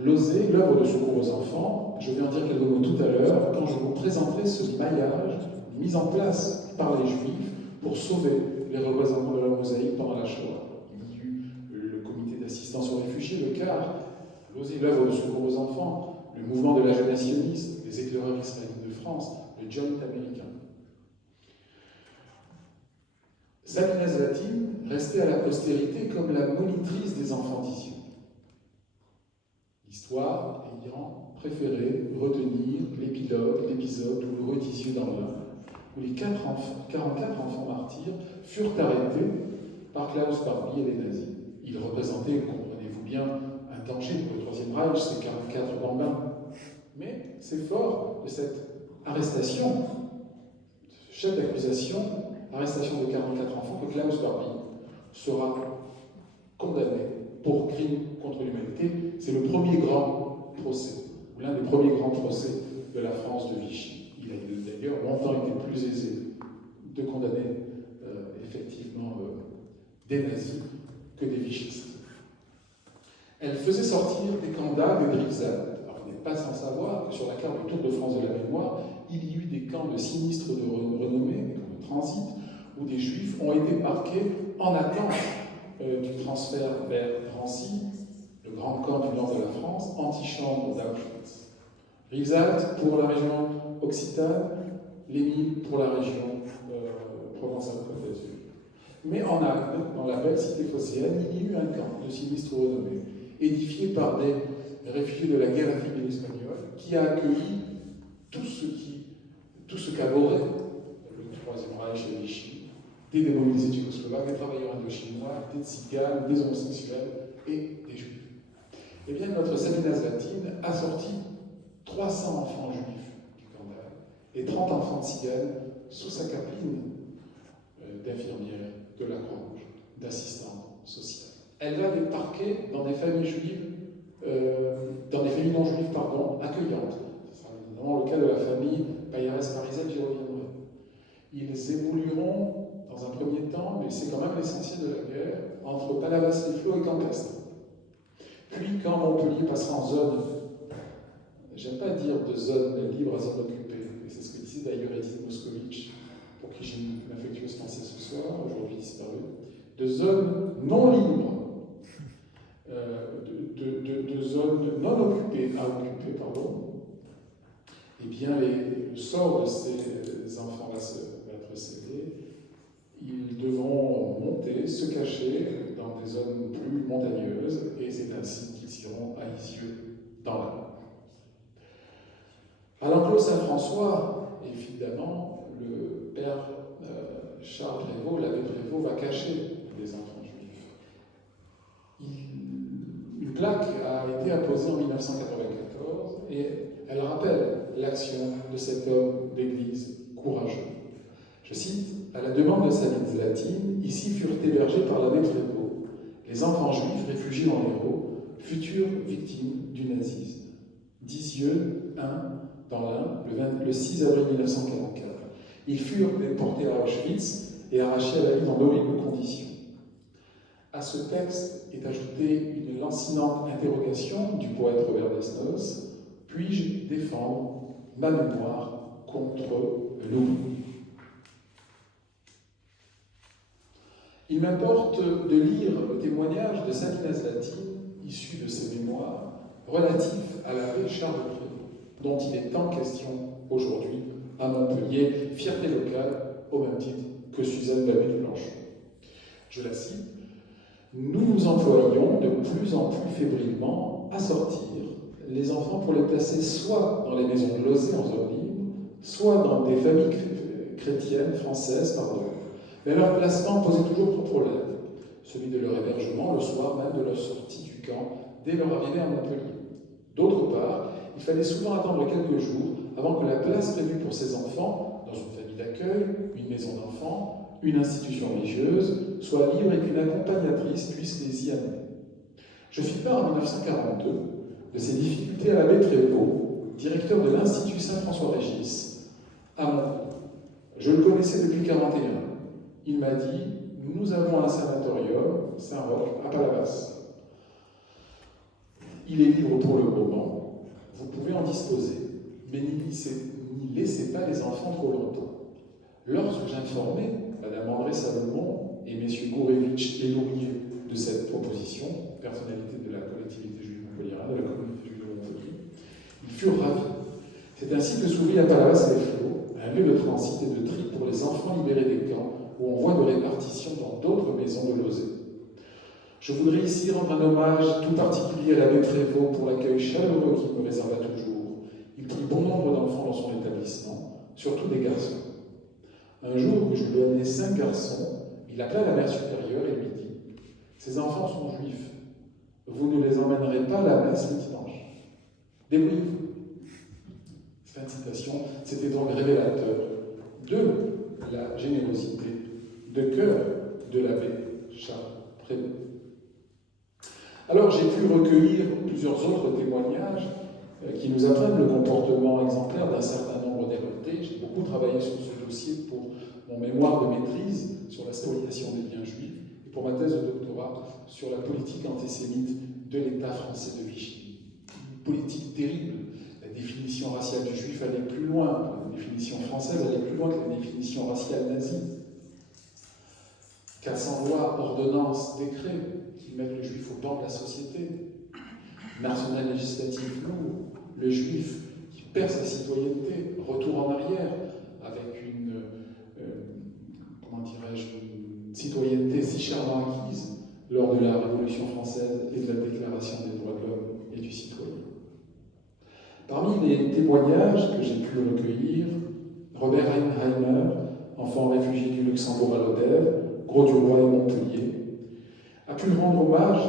L'œuvre de secours aux enfants, je vais en dire quelques mots tout à l'heure, quand je vous présenterai ce maillage mis en place par les Juifs pour sauver les représentants de la mosaïque pendant la Shoah. Il y eut le comité d'assistance aux réfugiés, le CAR, l'œuvre de secours aux enfants, le mouvement de la jeunesse sioniste, les éclaireurs israéliens de France, le Joint américain. Sabina Zlatine restait à la postérité comme la monitrice des enfants d'Isieux. L'histoire ayant préféré retenir l'épisode douloureux d'Isieux dans l'Ain, où les 44 enfants martyrs furent arrêtés par Klaus Barbie et les nazis. Ils représentaient, comprenez-vous bien, un danger pour le Troisième Reich, ces 44 bambins. Mais c'est fort de cette arrestation, ce chef d'accusation, arrestation de 44 enfants, que Klaus Barbie sera condamné pour crime contre l'humanité. C'est le premier grand procès, ou l'un des premiers grands procès de la France de Vichy. Il a d'ailleurs longtemps été plus aisé de condamner effectivement des nazis que des vichistes. Elle faisait sortir des camps d'Agde et de Rivesaltes. Alors, vous n'êtes pas sans savoir que sur la carte du Tour de France de la mémoire, il y eut des camps de sinistres de renommée, des camps de transit, où des juifs ont été parqués en attente du transfert vers Drancy, le grand camp du nord de la France, antichambre d'Auschwitz. Rivesaltes pour la région Occitane, Lénine pour la région Provence-Alpes-Côte d'Azur. Mais en Agde, dans la belle cité phocéenne, il y eut un camp de sinistres renommés, édifié par des réfugiés de la guerre civile espagnole, qui a accueilli tout ce qu'aborait le Troisième Reich et Vichy, des démobilisés tchécoslovaques, des travailleurs indochinois, des tziganes, des homosexuels et des juifs. Eh bien, notre Sabina Zlatine a sorti 300 enfants juifs du camp d'Agde et 30 enfants tziganes sous sa capeline d'infirmière de la Croix-Rouge, d'assistante sociale. Elle va les parquer dans des familles juives, dans des familles non juives, accueillantes. Ce sera évidemment le cas de la famille Payarès-Parisel, j'y reviendrai. Ils évolueront dans un premier temps, mais c'est quand même l'essentiel de la guerre, entre Palavas-les-Flots et Cancastre. Puis, quand Montpellier passera en zone, j'aime pas dire de zone libre à zone occupée, et c'est ce que disait d'ailleurs Edith Moscovitch, pour qui j'ai une affectueuse pensée ce soir, aujourd'hui disparue, de zone non libre, de zone non occupée à occupée, eh bien, le sort de ces enfants-là va être scellé. Ils devront monter, se cacher dans des zones plus montagneuses, et c'est ainsi qu'ils iront à Isieux dans l'Ain. À l'enclos Saint-François, évidemment, le père Charles Prévost, l'abbé Prévost, va cacher des enfants juifs. Une plaque a été apposée en 1994 et elle rappelle l'action de cet homme d'église courageux. Je cite, « À la demande de Sabina Zlatine, ici furent hébergés par l'abbé Prévost les enfants juifs réfugiés dans l'Hérault, futures victimes du nazisme. Disieux, 1, dans l'Ain, le 6 avril 1944. Ils furent déportés à Auschwitz et arrachés à la vie dans d'horribles conditions. À ce texte est ajoutée une lancinante interrogation du poète Robert Desnos: puis-je défendre ma mémoire contre l'oubli? Il m'importe de lire le témoignage de Sabina Zlatine, issu de ses mémoires, relatif à l'abbé Charles Prévost, dont il est tant question aujourd'hui à Montpellier, fierté locale au même titre que Suzanne Babet de Blanchot. Je la cite: « Nous nous employons de plus en plus fébrilement à sortir les enfants pour les placer soit dans les maisons de logés en zone libre, soit dans des familles chrétiennes, françaises, pardon. Mais leur placement posait toujours trois problèmes, celui de leur hébergement le soir même de leur sortie du camp, dès leur arrivée à Montpellier. D'autre part, il fallait souvent attendre quelques jours avant que la place prévue pour ces enfants, dans une famille d'accueil, une maison d'enfants, une institution religieuse, soit libre et qu'une accompagnatrice puisse les y amener. Je fis part en 1942 de ces difficultés à l'abbé Prévost, directeur de l'Institut Saint-François-Régis, à Montpellier. Je le connaissais depuis 1941. Il m'a dit: nous avons un sanatorium, Saint-Roch, à Palavas. Il est libre pour le moment, vous pouvez en disposer, mais n'y laissez pas les enfants trop longtemps. Lorsque j'informai Mme André Salomon et M. Gourevitch et Lourier de cette proposition, personnalité de la collectivité juive montpelliéraine, de la communauté juive de Montpellier, ils furent ravis. C'est ainsi que s'ouvrit à Palavas les Flots, un lieu de transit et de tri pour les enfants libérés des camps, où on voit de répartition dans d'autres maisons de logés. Je voudrais ici rendre un hommage tout particulier à l'abbé Prévost pour l'accueil chaleureux qu'il me réserva toujours. Il prit bon nombre d'enfants dans son établissement, surtout des garçons. Un jour où je lui ai amené 5 garçons, il appela la mère supérieure et lui dit: « Ces enfants sont juifs, vous ne les emmènerez pas à la messe le dimanche. Débrouillez-vous. » Fin de citation. C'était donc révélateur de la générosité de cœur de l'abbé Charles Prévost. Alors j'ai pu recueillir plusieurs autres témoignages qui nous apprennent le comportement exemplaire d'un certain nombre d'hérétés. J'ai beaucoup travaillé sur ce dossier pour mon mémoire de maîtrise sur la spoliation des biens juifs et pour ma thèse de doctorat sur la politique antisémite de l'État français de Vichy. Une politique terrible. La définition raciale du juif allait plus loin, la définition française allait plus loin que la définition raciale nazie. 400 lois, ordonnances, décrets qui mettent le juif au banc de la société. Un arsenal législatif lourd, le juif qui perd sa citoyenneté, retour en arrière, avec une citoyenneté si chèrement acquise lors de la Révolution française et de la Déclaration des droits de l'homme et du citoyen. Parmi les témoignages que j'ai pu recueillir, Robert Heinheimer, enfant réfugié du Luxembourg à Lodève, Grau-du-Roi et Montpellier, a pu rendre hommage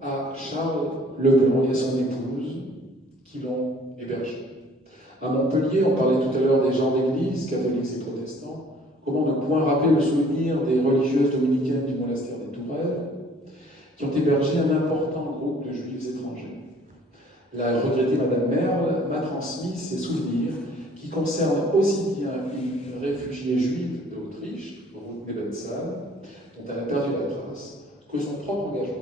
à Charles Leblanc et à son épouse qui l'ont hébergé. À Montpellier, on parlait tout à l'heure des gens d'église, catholiques et protestants. Comment ne point rappeler le souvenir des religieuses dominicaines du monastère des Tourelles, qui ont hébergé un important groupe de juifs étrangers. La regrettée Madame Merle m'a transmis ses souvenirs qui concernent aussi bien une réfugiée juive d'Autriche, Ruth Nebenzal, dont elle a perdu la trace, que son propre engagement.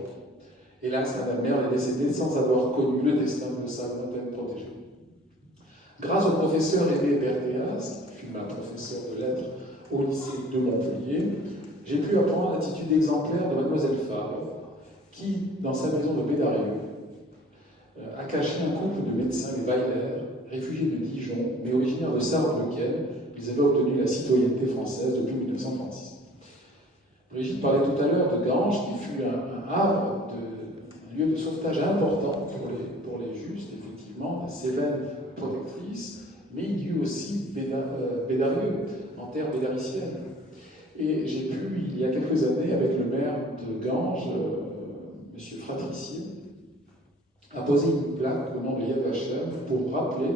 Hélas, Madame Merle est décédée sans avoir connu le destin de sa montagne protégée. Grâce au professeur Aimé Berthéas, qui fut ma professeure de lettres au lycée de Montpellier, j'ai pu apprendre l'attitude exemplaire de Mademoiselle Fabre, qui, dans sa maison de Bédarieux, a caché un couple de médecins, les Weiler, réfugiés de Dijon, mais originaires de Sarre-Lequel. Ils avaient obtenu la citoyenneté française depuis 1936. Brigitte parlait tout à l'heure de Ganges, qui fut un havre, un lieu de sauvetage important pour les justes, effectivement, la Cévennes protectrice, mais il y eut aussi Bédarieux, en terre bédaricienne. Et j'ai pu, il y a quelques années, avec le maire de Ganges, M. Fratricier, apposer une plaque au nom de Yad Vashem pour rappeler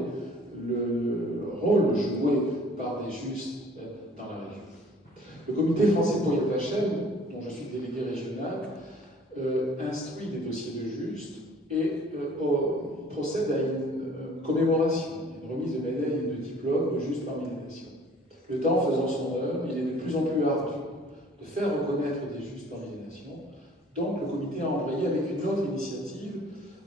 le rôle joué par des justes dans la région. Le comité français pour Yad Vashem, dont je suis délégué régional, instruit des dossiers de justes et procède à une commémoration, une remise de médailles et de diplômes de justes parmi les nations. Le temps faisant son œuvre, il est de plus en plus ardu de faire reconnaître des justes parmi les nations. Donc le comité a embrayé avec une autre initiative,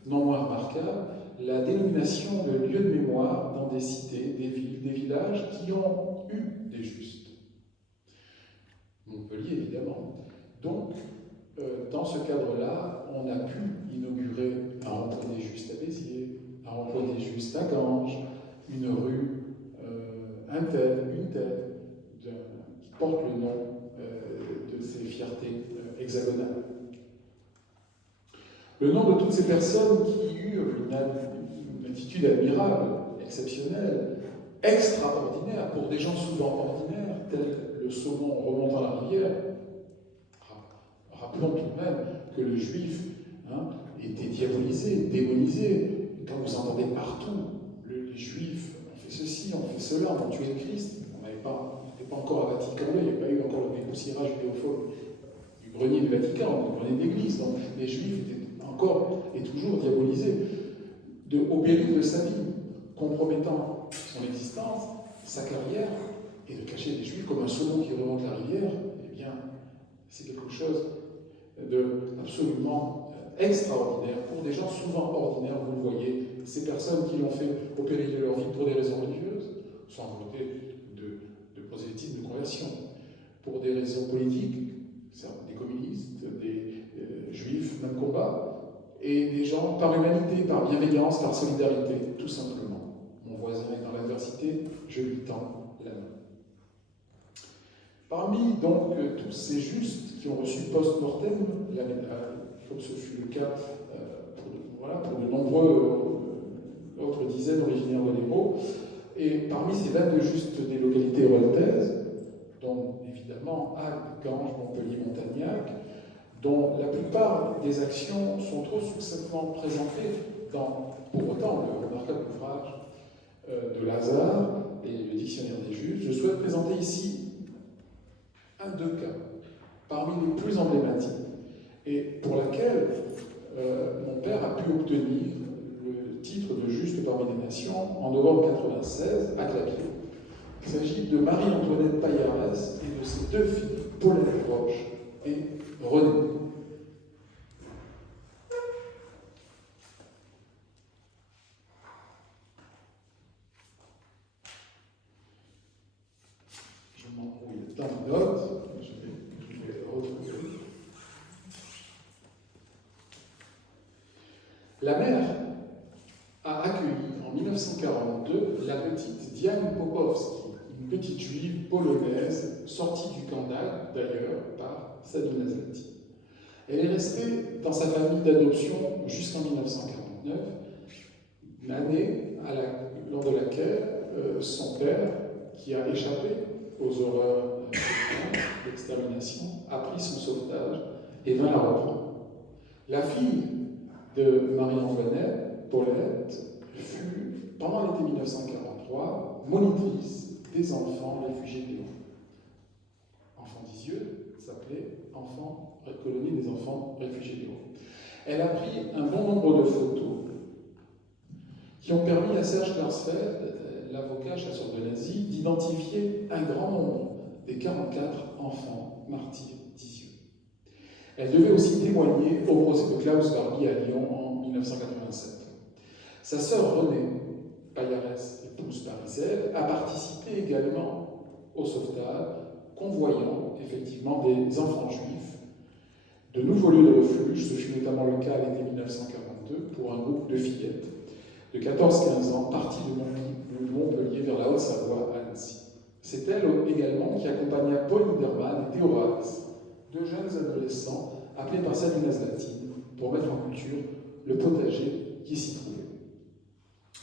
non moins remarquable, la dénomination de lieux de mémoire dans des cités, des villes, des villages qui ont eu des justes. Montpellier, évidemment. Donc, dans ce cadre-là, on a pu inaugurer un rond-point des Justes à Béziers, un rond-point des Justes à Ganges, une rue, un tel, une telle, qui porte le nom de ces fiertés hexagonales. Le nom de toutes ces personnes qui eurent une attitude admirable, exceptionnelle, extraordinaire, pour des gens souvent ordinaires, tels le saumon remontant la rivière. Rappelons tout de même que le juif était diabolisé, démonisé. Quand vous entendez partout, les juifs ont fait ceci, ont fait cela, ont tué le Christ, on n'était pas encore à Vatican II, il n'y a pas eu encore le dépoussiérage judéophobe du grenier du Vatican, du grenier de l'Église. Donc les juifs étaient encore et toujours diabolisés, au péril de sa vie, compromettant son existence, sa carrière, et de cacher des juifs comme un saumon qui remonte la rivière, eh bien, c'est quelque chose d'absolument extraordinaire pour des gens souvent ordinaires, vous le voyez, ces personnes qui l'ont fait au péril de leur vie pour des raisons religieuses, sans volonté de prosélytisme, de conversion, pour des raisons politiques, des communistes, des juifs, même combat, et des gens par humanité, par bienveillance, par solidarité, tout simplement. Mon voisin est dans l'adversité, je lui tends la main. Parmi donc tous ces justes qui ont reçu post-mortem la médaille, comme ce fut le cas pour de nombreux autres dizaines originaires de l'Hérault, et parmi ces 22 justes des localités héraultaises, dont évidemment Agde, Ganges, Montpellier, Montagnac, dont la plupart des actions sont trop succinctement présentées dans, pour autant, le remarquable ouvrage de Lazare et le dictionnaire des justes, je souhaite présenter ici deux cas, parmi les plus emblématiques, et pour laquelle mon père a pu obtenir le titre de juste parmi les nations en novembre 1996 à Clavier. Il s'agit de Marie-Antoinette Paillarès et de ses deux filles, Paulette Roche et Renée. Je m'embrouille dans les notes, je vais retrouver. La mère a accueilli en 1942 la petite Diane Popowski, une petite juive polonaise sortie du camp d'Agde, d'ailleurs, par Sabina Zlati. Elle est restée dans sa famille d'adoption jusqu'en 1949, une année lors de laquelle son père, qui a échappé aux horreurs de l'extermination, a pris son sauvetage et vint la reprendre. La fille de Marie-Antoinette, Paulette, fut, pendant l'été 1943, monitrice des enfants réfugiés de Lyon. Enfant d'Isieux s'appelait Colonie des enfants réfugiés de Lyon. Elle a pris un bon nombre de photos qui ont permis à Serge Klarsfeld, l'avocat chasseur de nazis, d'identifier un grand nombre des 44 enfants martyrs d'Isieux. Elle devait aussi témoigner au procès de Klaus Barbie à Lyon en 1987. Sa sœur Renée Paillarès, épouse parisienne, a participé également au sauvetage, convoyant effectivement des enfants juifs de nouveaux lieux de refuge. Ce fut notamment le cas à l'été 1942 pour un groupe de fillettes de 14-15 ans parties de Montpellier vers la Haute-Savoie à Annecy. C'est elle également qui accompagna Paul Niedermann et Théo Rax, deux jeunes adolescents appelés par Sabina Zlati pour mettre en culture le potager qui s'y trouvait.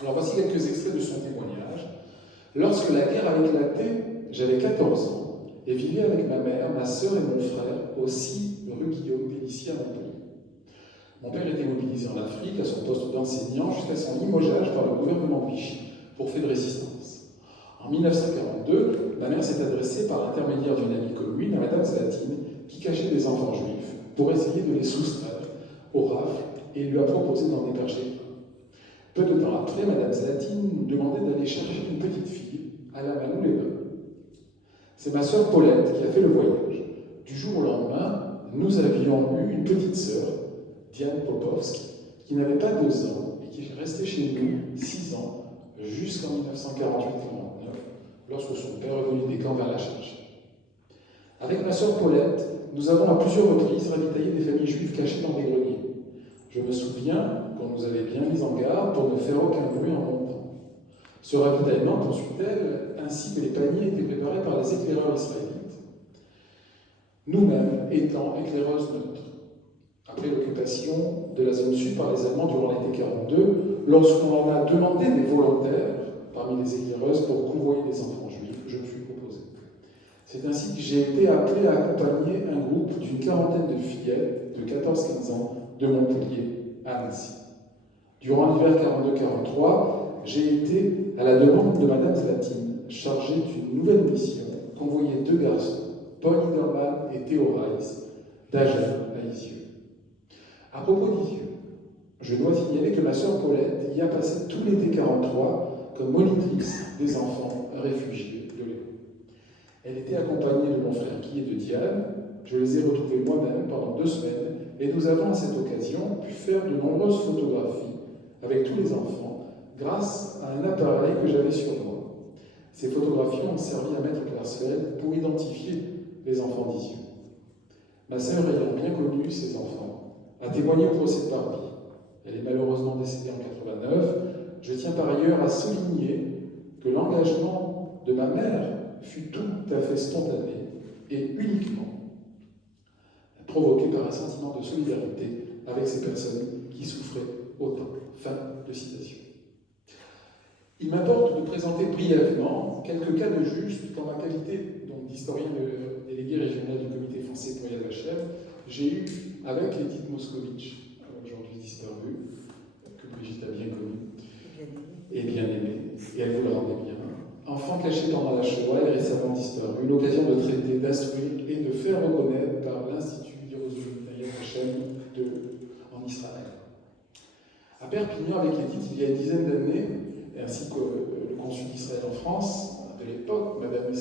Alors voici quelques extraits de son témoignage. Lorsque la guerre a éclaté, j'avais 14 ans et vivais avec ma mère, ma sœur et mon frère au 6 rue Guillaume Pélissier à Montpellier. Mon père était mobilisé en Afrique à son poste d'enseignant jusqu'à son limogeage par le gouvernement de Vichy pour fait de résistance. En 1942, ma mère s'est adressée par l'intermédiaire d'une amie commune à Madame Zlatine qui cachait des enfants juifs pour essayer de les soustraire aux rafles et lui a proposé d'en héberger un. Peu de temps après, Madame Zlatine nous demandait d'aller chercher une petite fille à la Manou-les-Bains. C'est ma sœur Paulette qui a fait le voyage. Du jour au lendemain, nous avions eu une petite sœur, Diane Popovski, qui n'avait pas 2 ans et qui est restée chez nous 6 ans, jusqu'en 1948-49, lorsque son père est venu des camps vers la chercher. Avec ma sœur Paulette, nous avons à plusieurs reprises ravitaillé des familles juives cachées dans des greniers. Je me souviens qu'on nous avait bien mis en garde pour ne faire aucun bruit en montant. Ce ravitaillement, poursuit-elle, ainsi que les paniers étaient préparés par les éclaireurs israélites, nous-mêmes étant éclaireuses neutres. Après l'occupation de la zone sud par les Allemands durant l'été 42, lorsqu'on en a demandé des volontaires parmi les éclaireuses pour convoyer des enfants juifs, je me suis proposé. C'est ainsi que j'ai été appelé à accompagner un groupe d'une quarantaine de fillettes de 14-15 ans de Montpellier à Annecy. Durant l'hiver 42-43, j'ai été, à la demande de Madame Zlatine, chargé d'une nouvelle mission, convoyer 2 garçons, Paul Niedermann et Théo Reiss, d'Agen à Lisieux. À propos d'Lisieux, je dois signaler que ma sœur Paulette y a passé tout l'été 43 comme monitrice des enfants réfugiés de Léon. Elle était accompagnée de mon frère Guy et de Diane. Je les ai retrouvés moi-même pendant 2 semaines et nous avons à cette occasion pu faire de nombreuses photographies avec tous les enfants grâce à un appareil que j'avais sur moi. Ces photographies ont servi à Maître Klarsfeld pour identifier les enfants d'Lisieux. Ma sœur ayant bien connu ces enfants a témoigné au procès de Barbie. Elle est malheureusement décédée en 89. Je tiens par ailleurs à souligner que l'engagement de ma mère fut tout à fait spontané et uniquement provoqué par un sentiment de solidarité avec ces personnes qui souffraient autant. Fin de citation. Il m'importe de présenter brièvement quelques cas de justes qu'en ma qualité d'historien délégué régional du comité français pour Yad Vashem, j'ai eu avec Edith Moscovitch, aujourd'hui disparue, que Brigitte a bien connue et bien aimée, et elle vous la rendait bien. Enfant caché pendant la Shoah et récemment disparu, l'occasion de traiter, d'instruire et de faire reconnaître par l'Institut d'Yerushalayim Yad Vashem en Israël. À Perpignan, avec Edith, il y a une dizaine d'années, ainsi que le consul d'Israël en France, de l'époque, Madame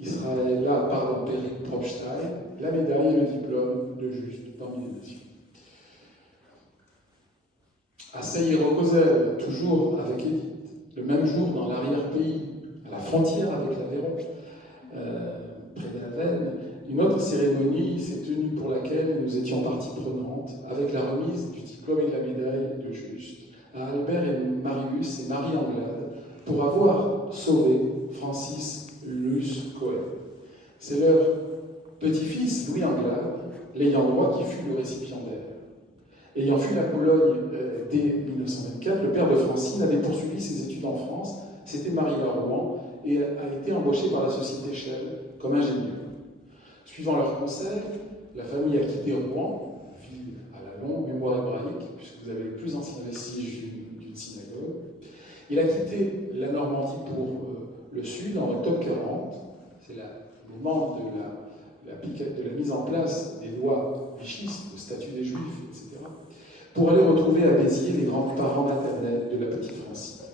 Israëlla Perry Propstein, la médaille et le diplôme de juste parmi les nations. À Seyir-Kozel, toujours avec Edith, le même jour dans l'arrière-pays, à la frontière avec l'Aveyron, près d'Aven, une autre cérémonie s'est tenue pour laquelle nous étions partie prenante, avec la remise du diplôme et de la médaille de juste à Albert et Marius et Marie Anglade pour avoir sauvé Francis Luce Cohen. C'est leur petit-fils, Louis Anglade, l'ayant droit, qui fut le récipiendaire. Ayant fui la Pologne dès 1924, le père de Francine avait poursuivi ses études en France, s'était marié à Rouen et a été embauché par la société Shell comme ingénieur. Suivant leur conseil, la famille a quitté Rouen, ville à la longue mémoire hébraïque, puisque vous avez les plus anciens vestiges d'une synagogue. Il a quitté la Normandie pour le sud en octobre 40. C'est le moment de la mise en place des lois vichistes, le statut des Juifs, etc., pour aller retrouver à Béziers les grands-parents maternels de la petite Francine.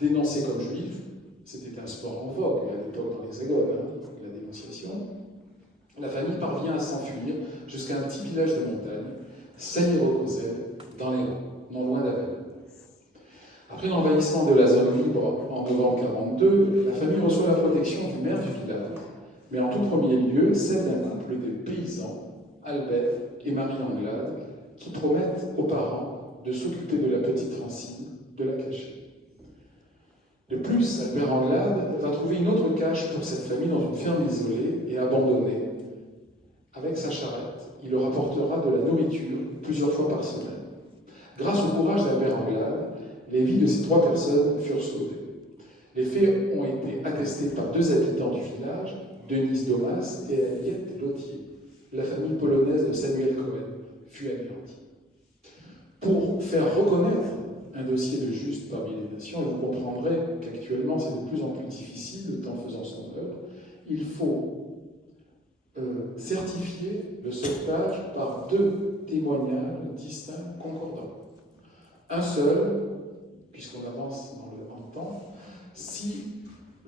Dénoncée comme juive, c'était un sport en vogue à l'époque dans l'Hexagone, la dénonciation. La famille parvient à s'enfuir jusqu'à un petit village de montagne, Seyir-Kozel, dans les Monts, non loin d'Aven. Après l'envahissement de la zone libre en novembre 1942, la famille reçoit la protection du maire du village, mais en tout premier lieu, celle d'un couple de paysans, Albert et Marie Anglade, qui promettent aux parents de s'occuper de la petite Francine, de la cacher. De plus, Albert Anglade va trouver une autre cache pour cette famille dans une ferme isolée et abandonnée. Avec sa charrette, il leur apportera de la nourriture plusieurs fois par semaine. Grâce au courage d'Albert Anglade, les vies de ces 3 personnes furent sauvées. Les faits ont été attestés par 2 habitants du village, Denise Domas et Aliette Lottier. La famille polonaise de Samuel Cohen fut anéantie. Pour faire reconnaître un dossier de juste parmi les nations, vous comprendrez qu'actuellement c'est de plus en plus difficile, le temps faisant son œuvre, il faut certifier le sauvetage par 2 témoignages distinct concordant. Un seul, puisqu'on avance en temps, si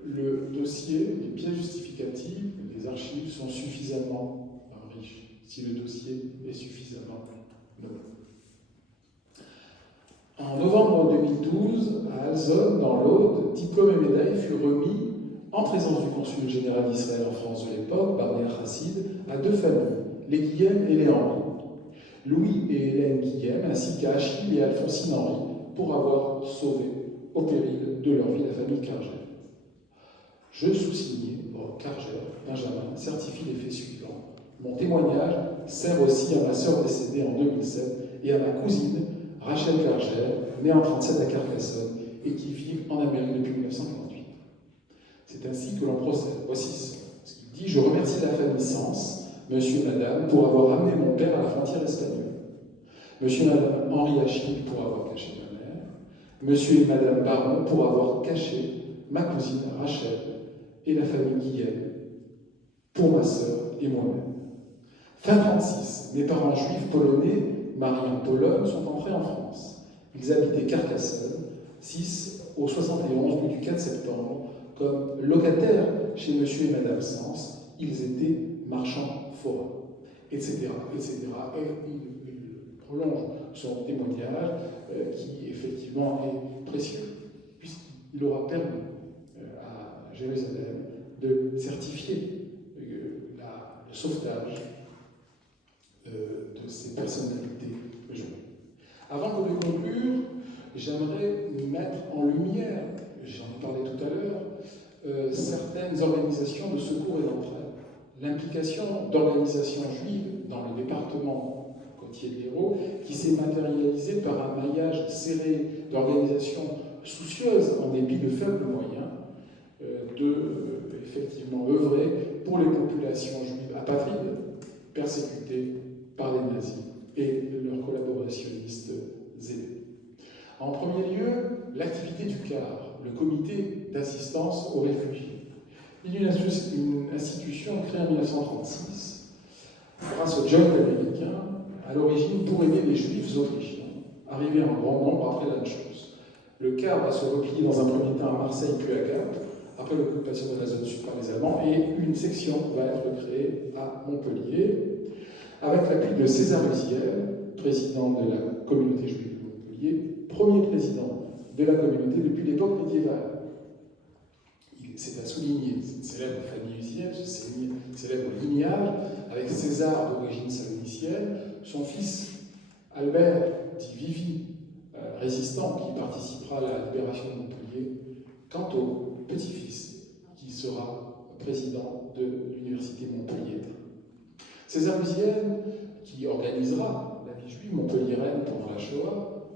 le dossier, les pièces justificatives, les archives sont suffisamment riches, si le dossier est suffisamment noble. En novembre 2012, à Alzone, dans l'Aude, diplôme et médaille furent remis, en présence du consul général d'Israël en France de l'époque, Barnea Chassid, à deux familles, les Guillem et les Henri. Louis et Hélène Guillem, ainsi qu'à Achille et Alphonsine Henri, pour avoir sauvé au péril de leur vie la famille Carger. Je sous-signais, Carger, Benjamin, certifie les faits suivants. Mon témoignage sert aussi à ma sœur décédée en 2007 et à ma cousine, Rachel Carger, née en 1937 à Carcassonne et qui vit en Amérique depuis 1948. C'est ainsi que l'on procède. Voici ce qu'il dit. Je remercie la famille Sens, monsieur et madame, pour avoir amené mon père à la frontière espagnole. Monsieur et madame Henri Achille pour avoir caché ma mère. Monsieur et madame Baron pour avoir caché ma cousine Rachel et la famille Guillem pour ma sœur et moi-même. Fin 1936, mes parents juifs polonais, mariés en Pologne, sont entrés en France. Ils habitaient Carcassonne, 6 au 71, rue du 4 septembre, comme locataires chez monsieur et madame Sens. Ils étaient marchands forains, etc., etc. Et il prolonge son témoignage, qui effectivement est précieux, puisqu'il aura permis à Jérusalem de certifier le sauvetage de ces personnalités juives. Avant de conclure, j'aimerais mettre en lumière, j'en ai parlé tout à l'heure, certaines organisations de secours et d'entraide. L'implication d'organisations juives dans le département côtier de l'Hérault, qui s'est matérialisée par un maillage serré d'organisations soucieuses, en dépit de faibles moyens, effectivement œuvrer pour les populations juives apatrides, persécutées par les nazis et leurs collaborationnistes zélés. En premier lieu, l'activité du CAR, le comité d'assistance aux réfugiés. Il y a une institution créée en 1936 grâce au joint américain, à l'origine pour aider les juifs autrichiens, arrivés en grand nombre après l'Anschluss. Le CAR va se replier dans un premier temps à Marseille puis à Gap, après l'occupation de la zone sud par les Allemands, et une section va être créée à Montpellier, avec l'appui de César Uziel, président de la communauté juive de Montpellier, premier président de la communauté depuis l'époque médiévale. C'est à souligner cette célèbre famille Uziel, ce célèbre lignage, avec César d'origine salonicienne, son fils Albert, dit Vivi, résistant, qui participera à la libération de Montpellier, quant au petit-fils, qui sera président de l'université Montpellier. César Uziel, qui organisera la vie juive montpelliéraine pendant la Shoah,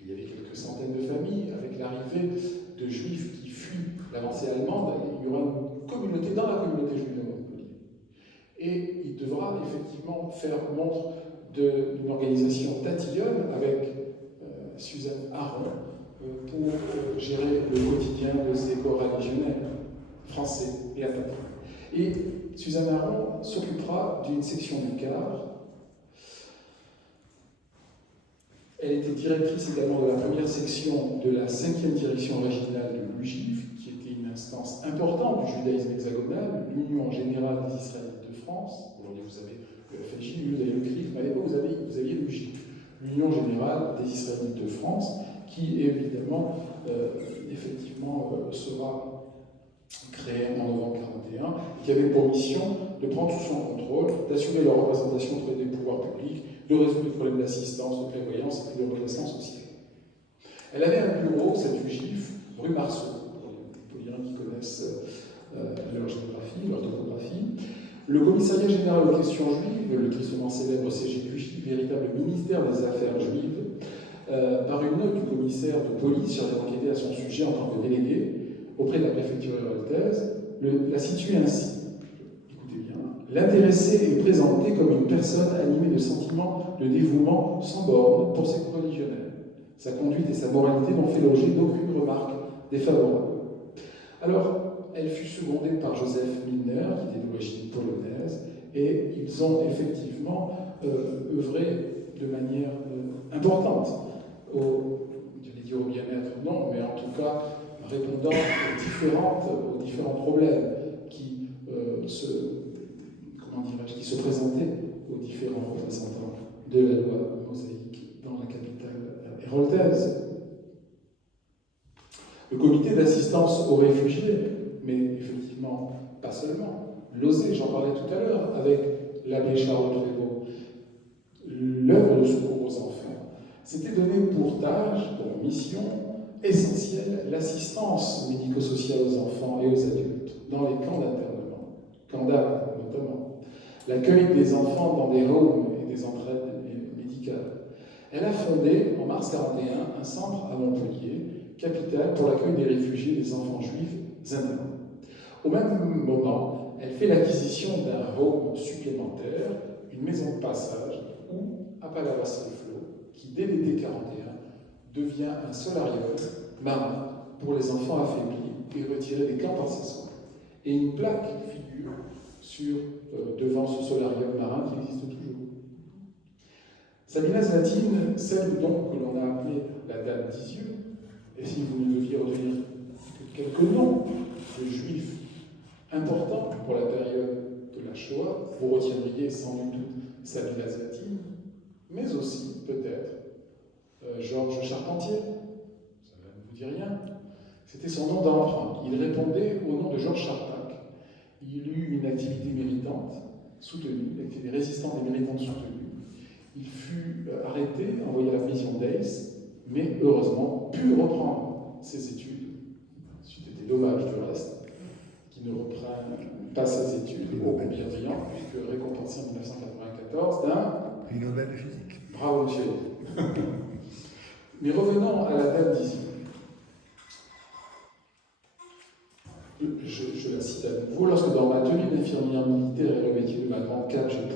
il y avait quelques centaines de familles, avec l'arrivée de juifs qui fuient l'avancée allemande, il y aura une communauté dans la communauté juive de Montpellier. Et il devra effectivement faire montre d'une organisation tatillonne avec Suzanne Aron pour gérer le quotidien de ces coreligionnaires français et apatrides. Et Suzanne Aron s'occupera d'une section du CAR. Elle était directrice également de la première section de la 5e direction régionale de l'UGIF, qui était une instance importante du judaïsme hexagonal, l'Union générale des Israélites de France. Aujourd'hui, vous avez le FNJ, vous avez le CRIF, mais à l'époque, vous aviez l'UGIF, l'Union générale des Israélites de France, qui évidemment, effectivement, sera créée en novembre 1941, qui avait pour mission de prendre sous son contrôle, d'assurer leur représentation auprès des pouvoirs publics, de résoudre les problèmes d'assistance, de prévoyance et de redressement social. Elle avait un bureau, cette UGIF, rue Marceau, pour les gens qui connaissent leur géographie, leur topographie. Le commissariat général aux questions juives, le tristement célèbre CGQJ, véritable ministère des Affaires juives, par une note du commissaire de police chargé d'enquêter à son sujet en tant que délégué auprès de la préfecture héroltaise, la situe ainsi. Écoutez bien. L'intéressé est présenté comme une personne animée de sentiments de dévouement sans borne pour ses coreligionnaires. Sa conduite et sa moralité n'ont fait l'objet d'aucune remarque défavorable. Alors, elle fut secondée par Joseph Milner, qui était d'origine polonaise, et ils ont effectivement œuvré de manière importante j'allais dire au bien-être, non, mais en tout cas répondant aux différents problèmes qui qui se présentaient aux différents représentants de la loi mosaïque dans la capitale héroltaise. Le comité d'assistance aux réfugiés, mais effectivement pas seulement, l'OSE, j'en parlais tout à l'heure, avec l'abbé Charles Prévost, l'œuvre de secours aux enfants, s'était donné pour tâche, pour mission essentielle, l'assistance médico-sociale aux enfants et aux adultes dans les camps d'internement, camps d'Agde notamment, l'accueil des enfants dans des homes et des entraides médicales. Elle a fondé, en mars 1941, un centre à Montpellier, capitale pour l'accueil des réfugiés et des enfants juifs internés. Au même moment, elle fait l'acquisition d'un home supplémentaire, une maison de passage, où, à Palavas-les-Flots, qui dès l'été 1941 devient un solarium marin pour les enfants affaiblis et retirés des camps par ses soins. Et une plaque figure devant ce solarium marin qui existe toujours. Sabinas latine, celle donc que l'on a appelée la Dame d'Isieux, et si vous ne deviez retenir que quelques noms de juifs importants pour la période de la Shoah, vous retiendriez sans nul doute Sabinas latine, mais aussi peut-être Georges Charpentier, ça ne vous dit rien. C'était son nom d'emprunt. Il répondait au nom de Georges Charpak. Il eut une activité méritante, soutenue, l'activité résistante et méritante soutenue. Il fut arrêté, envoyé à la prison d'Aix, mais heureusement put reprendre ses études. C'eût été dommage du reste qu'il ne reprenne pas ses études, au bienveillant, puisque récompensé en 1994 d'un prix Nobel de physique. Bravo, monsieur. Mais revenons à la Dame d'Isieux. Je la cite à nouveau. Lorsque dans ma tenue d'infirmière militaire et revêtue de ma grande cape, j'ai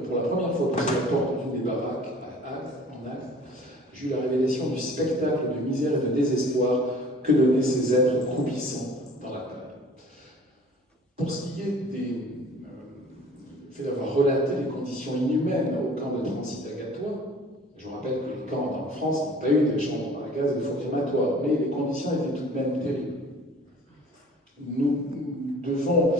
pour la première fois posé la porte d'une des baraques en Agde, j'eus la révélation du spectacle de misère et de désespoir que donnaient ces êtres croupissants dans la paille. Pour ce qui est des fait d'avoir relaté les conditions inhumaines au camp de transit à Gatois, je rappelle que les camps en France n'ont pas eu de chambres à gaz et de fours crématoires, mais les conditions étaient tout de même terribles. Nous devons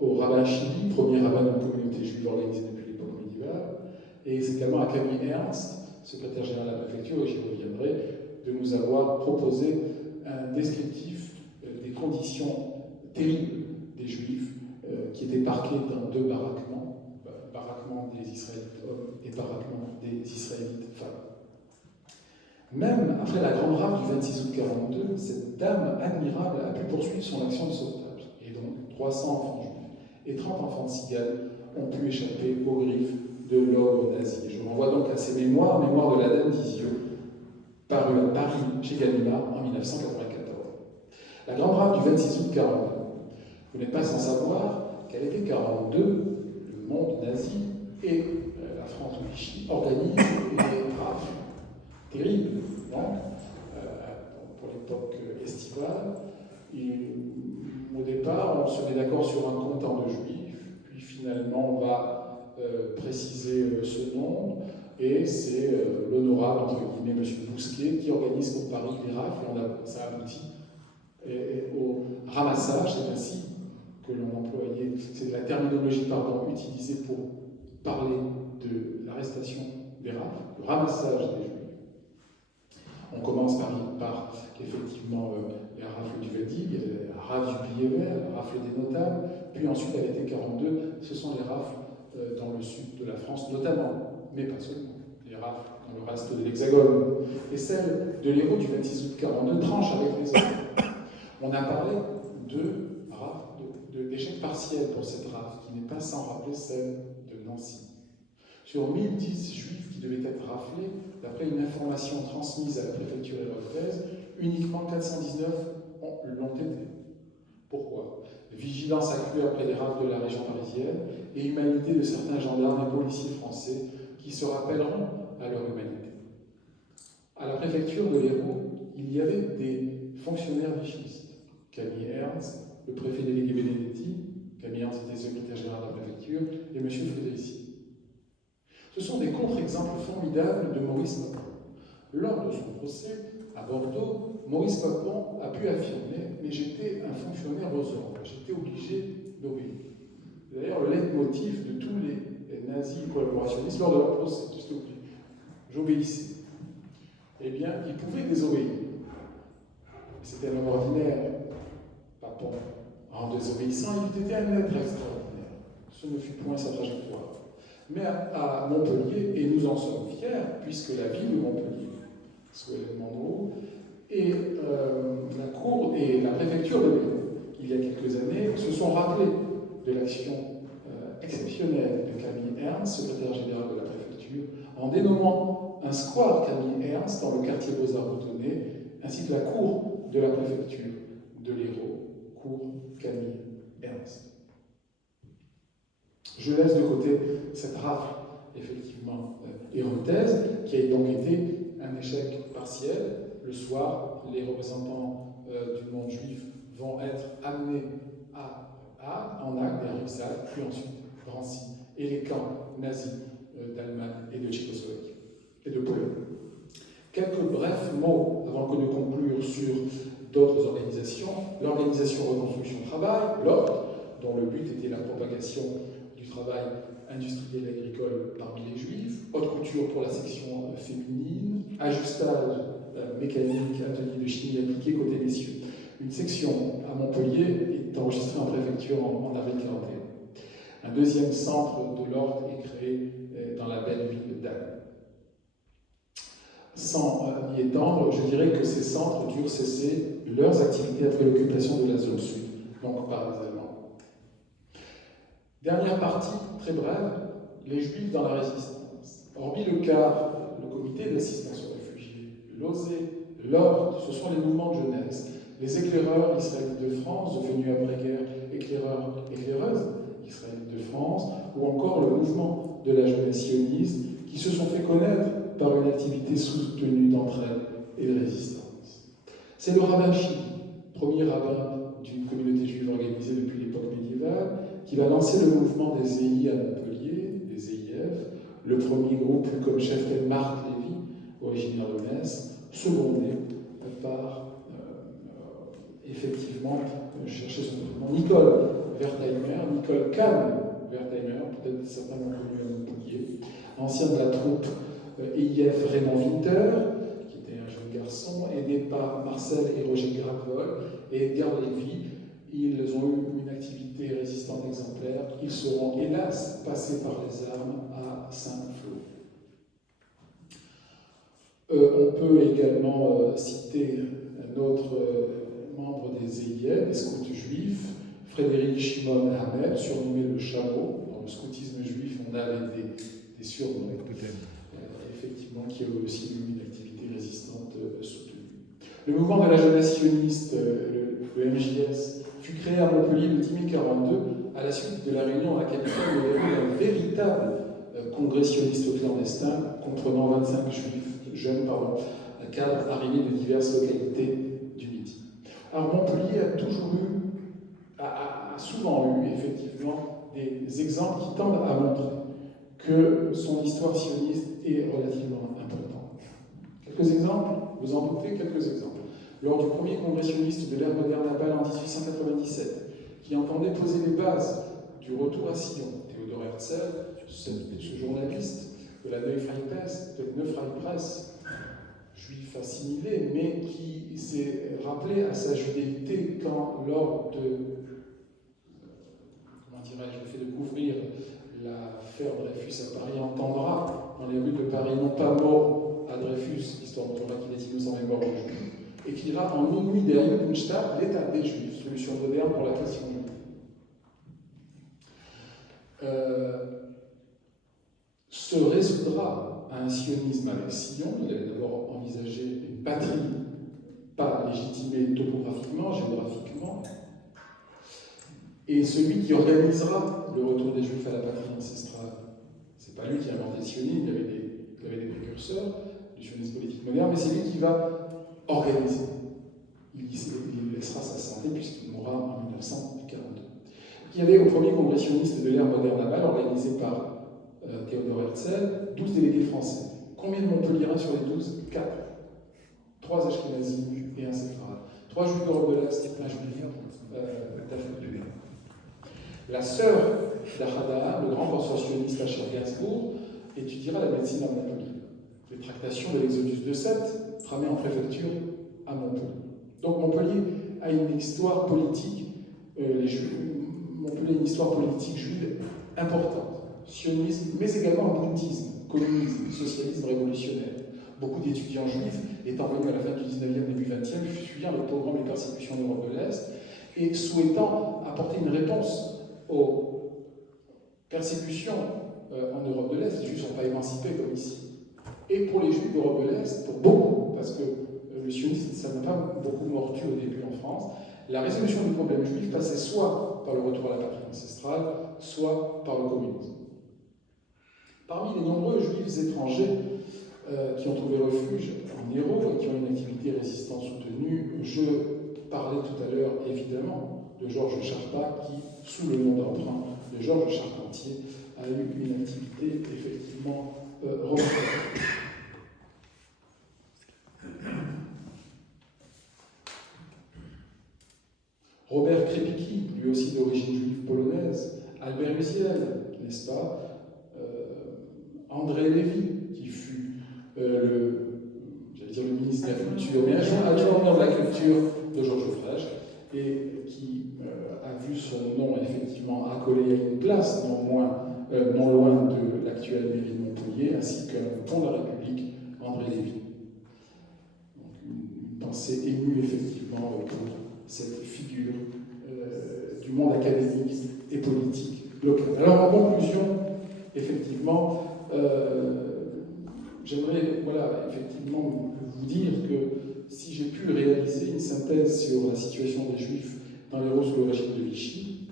au rabbin Chili, premier rabbin d'une communauté juive organisée depuis l'époque médiévale, et également à Camille Ernst, secrétaire général de la préfecture, et j'y reviendrai, de nous avoir proposé un descriptif des conditions terribles des Juifs qui étaient parqués dans deux baraquements des Israélites hommes et baraquements des Israélites femmes. Même après la grande rafle du 26 août 1942, cette dame admirable a pu poursuivre son action de sauvetage. Et donc, 300 enfants juifs et 30 enfants de cigales ont pu échapper aux griffes de l'ogre nazi. Je renvoie donc à ces mémoires de la Dame d'Isieux, parues à Paris chez Gallimard en 1994. La grande rafle du 26 août 1942, vous n'êtes pas sans savoir qu'à l'été 1942, le monde nazi et la France de Vichy organisent des rafles terribles, pour l'époque estivale. Au départ, on se met d'accord sur un comptant de juifs, puis finalement on va préciser ce nom, et c'est l'honorable, entre guillemets, M. Bousquet, qui organise pour Paris les rafles, ça aboutit au ramassage, c'est ainsi que l'on employait, c'est la terminologie utilisée pour parler de l'arrestation des rafles, le ramassage des juifs. On commence par effectivement la rafle du Veldiv, la rafle du billet vert, la rafle des notables, puis ensuite à l'été 1942, ce sont les rafles dans le sud de la France notamment, mais pas seulement, les rafles dans le reste de l'Hexagone. Et celle de l'héros du 26 août 1942 tranche avec les autres. On a parlé d'échec partiel pour cette rafle, qui n'est pas sans rappeler celle de Nancy. Sur 1010 juifs qui devaient être raflés, d'après une information transmise à la préfecture héroltaise, uniquement 419 l'ont été. Pourquoi? Vigilance accrue après les rafles de la région parisienne et humanité de certains gendarmes et policiers français qui se rappelleront à leur humanité. À la préfecture de l'Hérault, il y avait des fonctionnaires vichistes. Camille Ernst, le préfet délégué Benedetti, Camille Ernst était secrétaire général de la préfecture, et M. Frédérici. Ce Ce sont des contre-exemples formidables de Maurice Papon. Lors de son procès à Bordeaux, Maurice Papon a pu affirmer « Mais j'étais un fonctionnaire aux ordres, j'étais obligé d'obéir ». D'ailleurs, le leitmotiv de tous les nazis collaborationnistes lors de leur procès, j'obéissais. Eh bien, il pouvait désobéir. C'était un homme ordinaire, Papon. En désobéissant, il était un être extraordinaire. Ce ne fut point sa trajectoire. Mais à Montpellier, et nous en sommes fiers, puisque la ville de Montpellier, sous Hélène Monroe, et la cour et la préfecture de Lyon, il y a quelques années, se sont rappelés de l'action exceptionnelle de Camille Ernst, secrétaire général de la préfecture, en dénommant un square Camille Ernst dans le quartier Beaux-Arts boutonné, ainsi que la cour de la préfecture de l'Hérault, cour Camille Ernst. Je laisse de côté cette rafle, effectivement, hérontaise, qui a donc été un échec partiel. Le soir, les représentants du monde juif vont être amenés en acte des Russell, puis ensuite Drancy, et les camps nazis d'Allemagne et de Tchécoslovaquie, et de Pologne. Quelques brefs mots avant que de conclure sur d'autres organisations. L'organisation Reconstruction Travail, l'ORT, dont le but était la propagation du travail industriel et agricole parmi les juifs, haute couture pour la section féminine, ajustage mécanique, atelier de chimie appliquée côté messieurs. Une section à Montpellier est enregistrée en préfecture en avril 1941. Un deuxième centre de l'ordre est créé dans la belle ville d'Anne. Sans y étendre, je dirais que ces centres durent cesser leurs activités après l'occupation de la zone sud, donc par les Allemands. Dernière partie, très brève, les Juifs dans la résistance. Hormis le CAR, le comité d'assistance aux réfugiés, l'OSE, l'ORD, ce sont les mouvements de jeunesse, les éclaireurs israélites de France, devenus après-guerre éclaireuses israélites de France, ou encore le mouvement de la jeunesse sioniste, qui se sont fait connaître par une activité soutenue d'entraide et de résistance. C'est le rabbin Shili, premier rabbin d'une communauté juive organisée depuis l'époque médiévale, qui va lancer le mouvement des EI à Montpellier, des EIF. Le premier groupe eut comme chef Marc Lévy, originaire de Metz, secondé par, effectivement, je cherchais son nom, Nicole Wertheimer, Nicole Kahn Wertheimer, peut-être certainement connue à Montpellier, ancien de la troupe EIF Raymond Winter, qui était un jeune garçon, aidé par Marcel et Roger Gravol et Edgar Lévy. Ils ont eu une activité résistante exemplaire. Ils seront, hélas, passés par les armes à Saint-Flour. On peut également citer un autre membre des EIF, des scouts juifs, Frédéric Shimon Hamed, surnommé le Chameau. Dans le scoutisme juif, on avait des surnoms, effectivement, qui a aussi eu une activité résistante soutenue. Le mouvement de la jeunesse sioniste, le MJS, fut créé à Montpellier le 10 mai 1942 à la suite de la réunion à la capitale où il y a eu un véritable congrès sioniste clandestin comprenant 25 jeunes cadres arrivés de diverses localités du Midi. Alors Montpellier a souvent eu effectivement des exemples qui tendent à montrer que son histoire sioniste est relativement importante. Quelques exemples, vous en doutez, quelques exemples. Lors du premier congrès sioniste de l'ère moderne à Bâle en 1897, qui entendait poser les bases du retour à Sion, Théodore Herzl, ce journaliste de la Neue Freie Presse, juif assimilé, mais qui s'est rappelé à sa judéité quand, lors de, le fait de couvrir l'affaire Dreyfus à Paris, entendra dans les rues de Paris, non pas mort à Dreyfus, l'histoire montrera qu'il est innocent mais mort aux Juifs, écrira en une nuit derrière Bunstadt l'état des Juifs, solution moderne pour la question juive. Se résoudra à un sionisme avec Sion. Il avait d'abord envisagé une patrie pas légitimée topographiquement, géographiquement, et celui qui organisera le retour des Juifs à la patrie ancestrale. C'est pas lui qui a inventé le sionisme, il avait des précurseurs du sionisme politique moderne, mais c'est lui qui va organisé. Il laissera sa santé puisqu'il mourra en 1942. Il y avait au premier congrès sioniste de l'ère moderne à Bâle, organisé par Théodore Herzl, 12 délégués français. Combien de Montpelliérains sur les 12? 4. 3 Ashkénazim et un séfarade. 3 juifs d'Europe de l'Est et un juif d'Afrique du Nord. La sœur d'Achada, le grand consortionniste Asher Gainsbourg, étudiera la médecine à Montpellier. Les tractations de l'Exodus de Seth, tramées en préfecture à Montpellier. Donc Montpellier a une histoire politique, Montpellier a une histoire politique juive importante. Sionisme, mais également bouddhisme, communisme, socialisme révolutionnaire. Beaucoup d'étudiants juifs étant venus à la fin du 19e, début 20e, fuyant les pogroms et persécutions en Europe de l'Est, et souhaitant apporter une réponse aux persécutions en Europe de l'Est. Les Juifs ne sont pas émancipés comme ici. Et pour les Juifs d'Europe de l'Est, pour beaucoup, parce que le sionisme, ça n'a pas beaucoup mordu au début en France, la résolution du problème juif passait soit par le retour à la patrie ancestrale, soit par le communisme. Parmi les nombreux Juifs étrangers qui ont trouvé refuge en Hérault et qui ont une activité résistante soutenue, je parlais tout à l'heure, évidemment, de Georges Charpak, qui, sous le nom d'emprunt de Georges Charpentier, a eu une activité effectivement remarquable. Robert Krépiki, lui aussi d'origine juive polonaise, Albert Uziel, n'est-ce pas, André Lévy, qui fut le ministre de la Culture, mais adjoint de la Culture de Georges Frege, et qui a vu son nom effectivement accolé à une place, non loin de l'actuelle mairie de Montpellier, ainsi qu'un pont de la République, André Lévy. Donc, une pensée émue effectivement pour cette figure du monde académique et politique local. Alors en conclusion, effectivement, j'aimerais effectivement vous dire que si j'ai pu réaliser une synthèse sur la situation des Juifs dans les roses sous le régime de Vichy,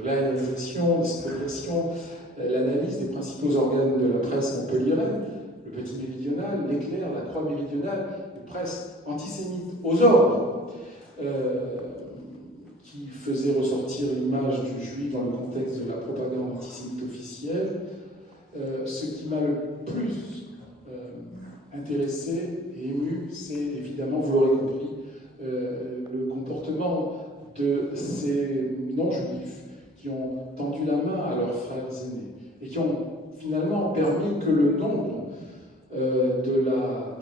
de la réalisation, de l'expropriation, l'analyse des principaux organes de la presse montpelliéraine, le Petit Méridional, l'Éclair, la Croix Méridionale, une presse antisémite aux ordres, qui faisait ressortir l'image du juif dans le contexte de la propagande antisémite officielle. Ce qui m'a le plus intéressé et ému, c'est évidemment, vous l'aurez compris, le comportement de ces non-juifs qui ont tendu la main à leurs frères aînés et qui ont finalement permis que le nombre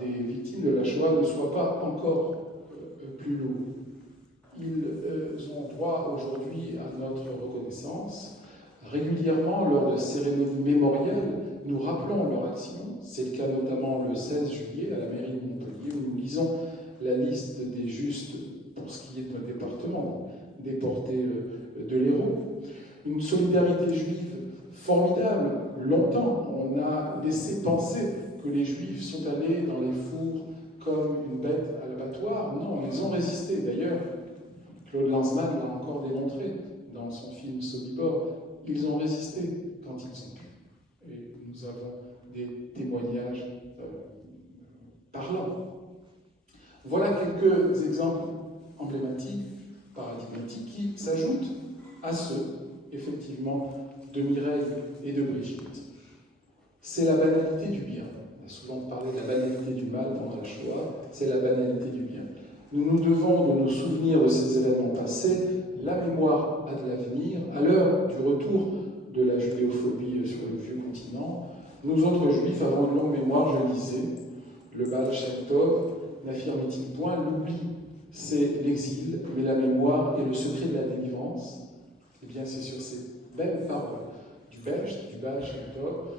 des victimes de la Shoah ne soit pas encore plus lourd. Ils ont droit aujourd'hui à notre reconnaissance. Régulièrement, lors de cérémonies mémorielles, nous rappelons leur action. C'est le cas notamment le 16 juillet à la mairie de Montpellier, où nous lisons la liste des justes, pour ce qui est de notre département, déportés de l'Hérault. Une solidarité juive formidable. Longtemps, on a laissé penser que les Juifs sont allés dans les fours comme une bête à l'abattoir. Non, ils ont résisté. D'ailleurs, Claude Lanzmann l'a encore démontré dans son film Sobibor. Ils ont résisté quand ils ont pu. Et nous avons des témoignages parlants. Voilà quelques exemples emblématiques, paradigmatiques, qui s'ajoutent à ceux, effectivement, de Mireille et de Brigitte. C'est la banalité du bien. On a souvent parlé de la banalité du mal pendant la Shoah, c'est la banalité du bien. Nous nous devons de nous souvenir de ces événements passés. La mémoire a de l'avenir. À l'heure du retour de la judéophobie sur le vieux continent, nous autres juifs avons une longue mémoire, je le disais. Le Baal Shem Tov n'affirme-t-il point l'oubli, c'est l'exil, mais la mémoire est le secret de la délivrance. Eh bien, c'est sur ces belles paroles du Baal Shem Tov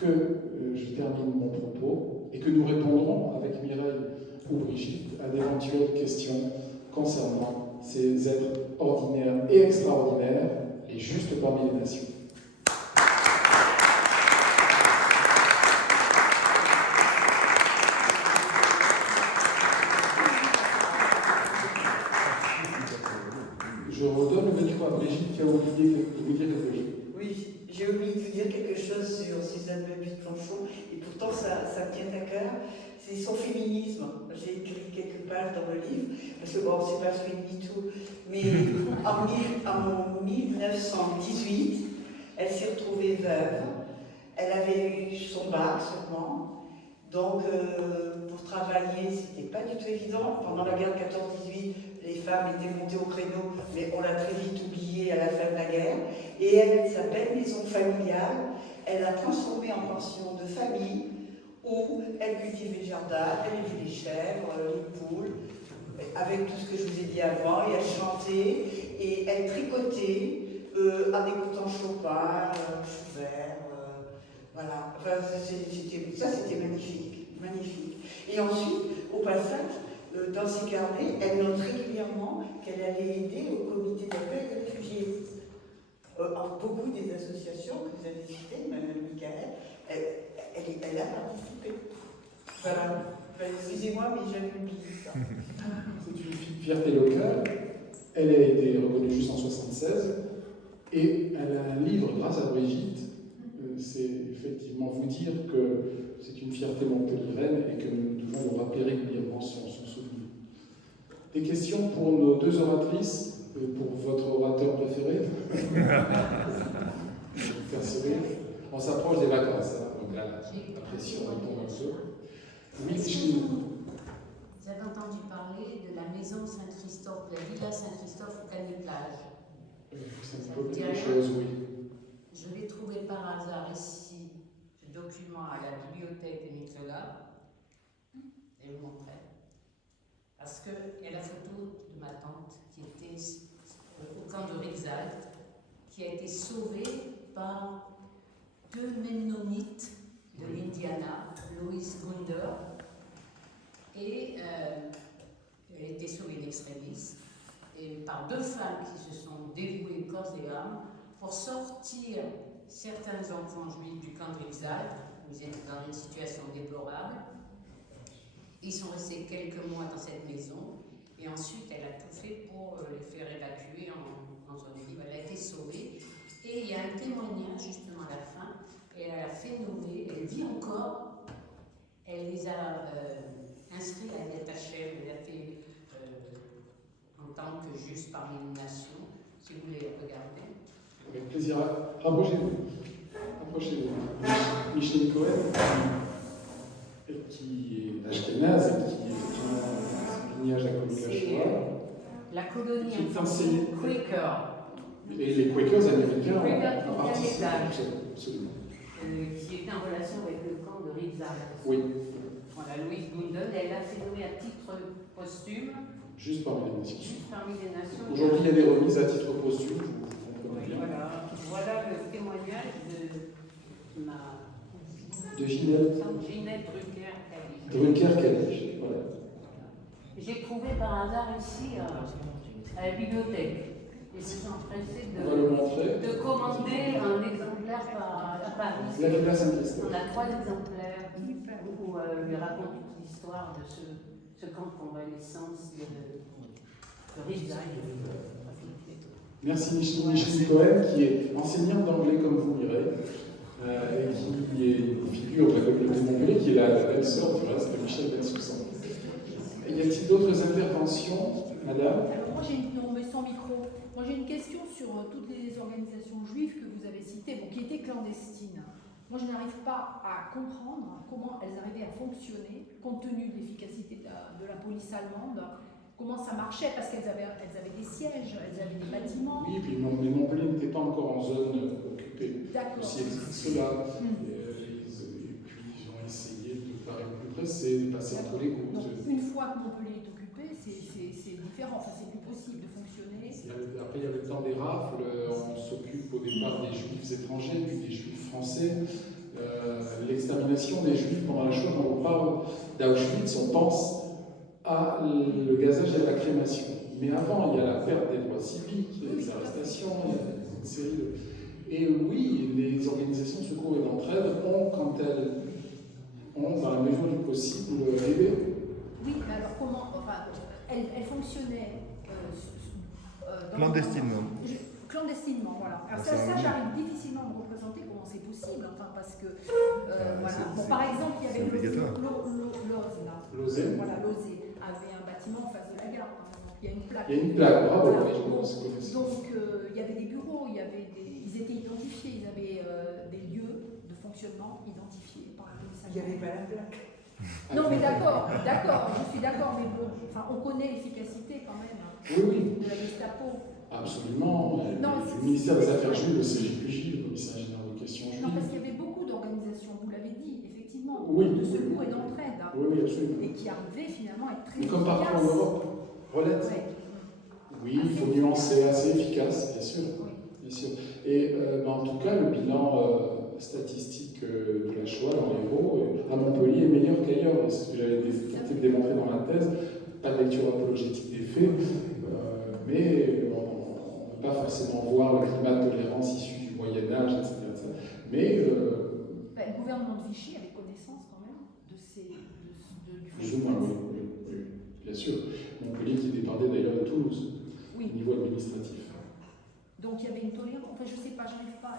que je termine mon propos et que nous répondrons avec Mireille ou Brigitte à d'éventuelles questions concernant ces êtres ordinaires et extraordinaires, les justes parmi les nations. Je redonne le micro à Brigitte qui a oublié de vous dire quelque chose. Oui, j'ai oublié de vous dire quelque chose sur Suzanne Belleville-Planchon, et pourtant ça me tient à cœur. C'est son féminisme. J'ai écrit quelques pages dans le livre, parce que bon, c'est pas celui de MeToo, mais en 1918, elle s'est retrouvée veuve. Elle avait eu son bac seulement. Donc, pour travailler, c'était pas du tout évident. Pendant la guerre de 14-18, les femmes étaient montées au créneau, mais on l'a très vite oubliée à la fin de la guerre. Et elle, sa belle maison familiale, elle a transformé en pension de famille où elle cultivait le jardin, elle élevait les chèvres, les poules, avec tout ce que je vous ai dit avant, et elle chantait, et elle tricotait en écoutant Chopin, Schubert, voilà. Enfin, ça c'était magnifique, magnifique. Et ensuite, au passage, dans ses carnets, elle note régulièrement qu'elle allait aider au comité d'accueil des réfugiés. Beaucoup des associations que vous avez citées, Mme Michael, elle a participé. Voilà. Excusez-moi, mais j'avais oublié ça. C'est une fierté locale. Elle a été reconnue juste en 1976. Et elle a un livre grâce à Brigitte. C'est effectivement vous dire que c'est une fierté montpelliéraine et que nous devons nous rappeler régulièrement son souvenir. Des questions pour nos deux oratrices, pour votre orateur préféré. Faire sourire. On s'approche des vacances, hein, donc là, la pression retombe un peu. Oui, vous avez entendu parler de la maison Saint-Christophe, la villa Saint-Christophe au Cagnes-Plage. Ça me dit quelque chose, oui. Je l'ai trouvé par hasard ici, ce document à la bibliothèque de Nicolas, et vous montrer. Parce qu'il y a la photo de ma tante qui était au camp de Rizal, qui a été sauvée par deux Mennonites de l'Indiana, Louise Gunder, et elle a été sauvée d'extrémistes, et par deux femmes qui se sont dévouées corps et âme pour sortir certains enfants juifs du camp de Rizal, où ils étaient dans une situation déplorable. Ils sont restés quelques mois dans cette maison, et ensuite elle a tout fait pour les faire évacuer en zone libre. Elle a été sauvée, et il y a un témoignage justement à la fin, et elle a fait nommer, elle vit encore, elle les a inscrits à l'État-chef, elle a fait en tant que juste parmi les nations, si vous voulez regarder. Avec plaisir. Rapprochez-vous. Micheline Cohen, qui est ashkénaze et qui est lignage de la colonie Shoah. La colonie Quaker. Et les Quakers américains ont participé. Absolument. Qui était en relation avec le camp de Rizal. Oui. Voilà, Louise Gunden, elle a fait nommer à titre posthume. Juste parmi les nations. Juste parmi les nations. Aujourd'hui, il y a des remises à titre posthume, vous comprenez bien. Voilà le témoignage de Ginette Drucker-Kalich. Voilà. J'ai trouvé par hasard ici à la bibliothèque. Et je suis empressée de commander un exemplaire à Paris. La Villa Saint-Christophe. On a 3 exemplaires où lui raconte toute l'histoire de ce camp de convalescence de Rizal. Merci Micheline Cohen, qui est enseignante d'anglais comme vous lirez, et qui est une figure de la communauté de Montpellier, qui est la belle-sœur du reste de Michel Bensoussan. Y a-t-il d'autres interventions, madame? Alors moi mais sans micro. Moi j'ai une question sur toutes les organisations juives que vous avez citées, qui étaient clandestines. Moi je n'arrive pas à comprendre comment elles arrivaient à fonctionner, compte tenu de l'efficacité de la police allemande. Comment ça marchait, parce qu'elles avaient des sièges, elles avaient des bâtiments. Oui, puis mais Montpellier n'était pas encore en zone occupée. D'accord. Aussi explique cela. Et puis ils ont essayé de paraître plus pressés, de passer entre les gouttes. Donc une fois que Montpellier est occupé, c'est différent, c'est plus possible de fonctionner. Après il y avait le temps des rafles, on s'occupe au départ des juifs étrangers, puis des juifs français. L'extermination des juifs pendant la Shoah, quand on parle d'Auschwitz, on pense le gazage et à la crémation. Mais avant, il y a la perte des droits civiques, les arrestations, il y a une série de... Et oui, les organisations de secours et d'entraide ont, quand elles ont, dans la mesure du possible, aidé. Oui, mais alors comment... Enfin, elles fonctionnaient... Clandestinement, voilà. Alors ça j'arrive difficilement à me représenter comment c'est possible, parce que... voilà. Bon, par exemple, il y avait Lozé. Voilà, Lozé avait un bâtiment en face de la gare, par exemple. Il y a une plaque. Il y a une plaque, bravo. Voilà. Oui, je pense que Donc, il y avait des bureaux, ils étaient identifiés, ils avaient des lieux de fonctionnement qu'il n'y avait pas la plaque. Non, mais d'accord, je suis d'accord, mais bon, enfin, on connaît l'efficacité quand même Oui, de la Gestapo. absolument. Non, Le ministère des Affaires juives, le CGPJ, le commissaire général des questions Non, parce juives. qu'il y avait beaucoup d'organisations, vous l'avez dit, effectivement, Oui. de secours et d'entraide, Oui, absolument. et qui arrivaient finalement à être très Mais comme partout en efficaces. Europe, relate. Ouais. Oui, il faut nuancer, assez efficace, bien sûr. Bien sûr. Et en tout cas, le bilan statistique de la Shoah dans l'Hérault, à Montpellier, est meilleur qu'ailleurs. C'est ce que j'avais tenté de démontrer dans ma thèse. Pas de lecture apologétique des faits, mais on ne peut pas forcément voir le climat de tolérance issu du Moyen-Âge, etc. Mais. Le gouvernement de Vichy avait connaissance quand même de ces. Du Plus ou moins, oui, bien sûr. Montpellier qui dépendait d'ailleurs de Toulouse, Oui. au niveau administratif. Donc il y avait une tolérance, enfin je sais pas, j'arrive pas,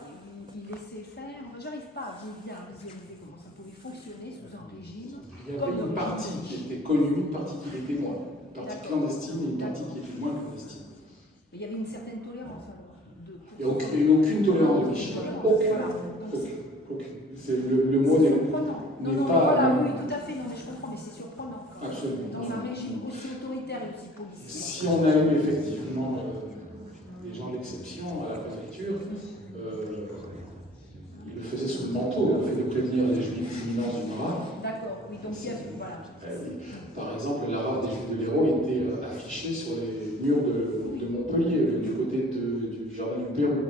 il laissait faire, enfin, j'arrive pas à bien visualiser comment ça pouvait fonctionner sous un régime. Il y avait une partie qui était connue, une partie qui l'était moins. Une partie clandestine et une partie qui était moins clandestine. Mais il y avait une certaine tolérance alors. Il n'y a aucune tolérance de Vichy. Aucune. C'est le mot n'est pas. Voilà, oui, tout à fait, non, mais je comprends, mais c'est surprenant. Absolument. Dans un régime aussi autoritaire et aussi policier. Si on a eu effectivement des gens d'exception à la préfecture, ils le faisaient sous le manteau, le fait de prévenir les juifs d'imminence d'une rafle. D'accord, oui, donc il y a voilà. Par exemple, la rafle des juifs de l'Hérault était affichée sur les murs de Montpellier, du côté du jardin du Pérou.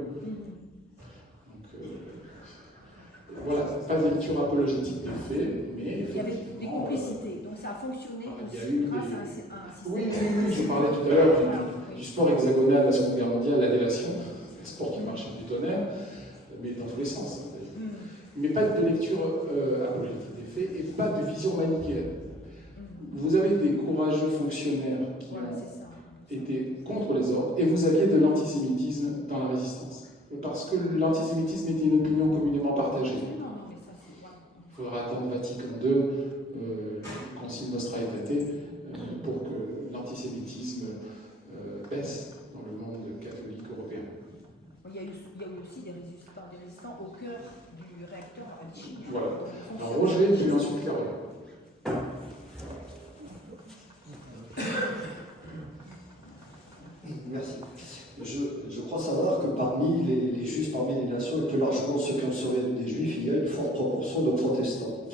Voilà, pas de lecture apologétique des faits, mais il y avait des complicités, donc ça a fonctionné grâce à un système. Oui, je parlais tout à l'heure du sport hexagonal de la Seconde Guerre mondiale, la délation, un sport qui marche du tonnerre, mais dans tous les sens. Mais pas de lecture apologétique des faits et pas de vision manichéenne. Vous avez des courageux fonctionnaires qui étaient contre les ordres et vous aviez de l'antisémitisme dans la résistance. Parce que l'antisémitisme était une opinion communément partagée. Il faudra attendre Vatican II, le Concile Nostra Aetate, pour que l'antisémitisme baisse dans le monde catholique européen. Il y a eu aussi des résistants au cœur du réacteur à Vichy. Voilà. Alors Roger, qui est ensuite Carole. Merci. Je crois savoir que parmi les juifs, parmi les nations, et plus largement ceux qui ont survécu des juifs, il y a une forte proportion de protestants.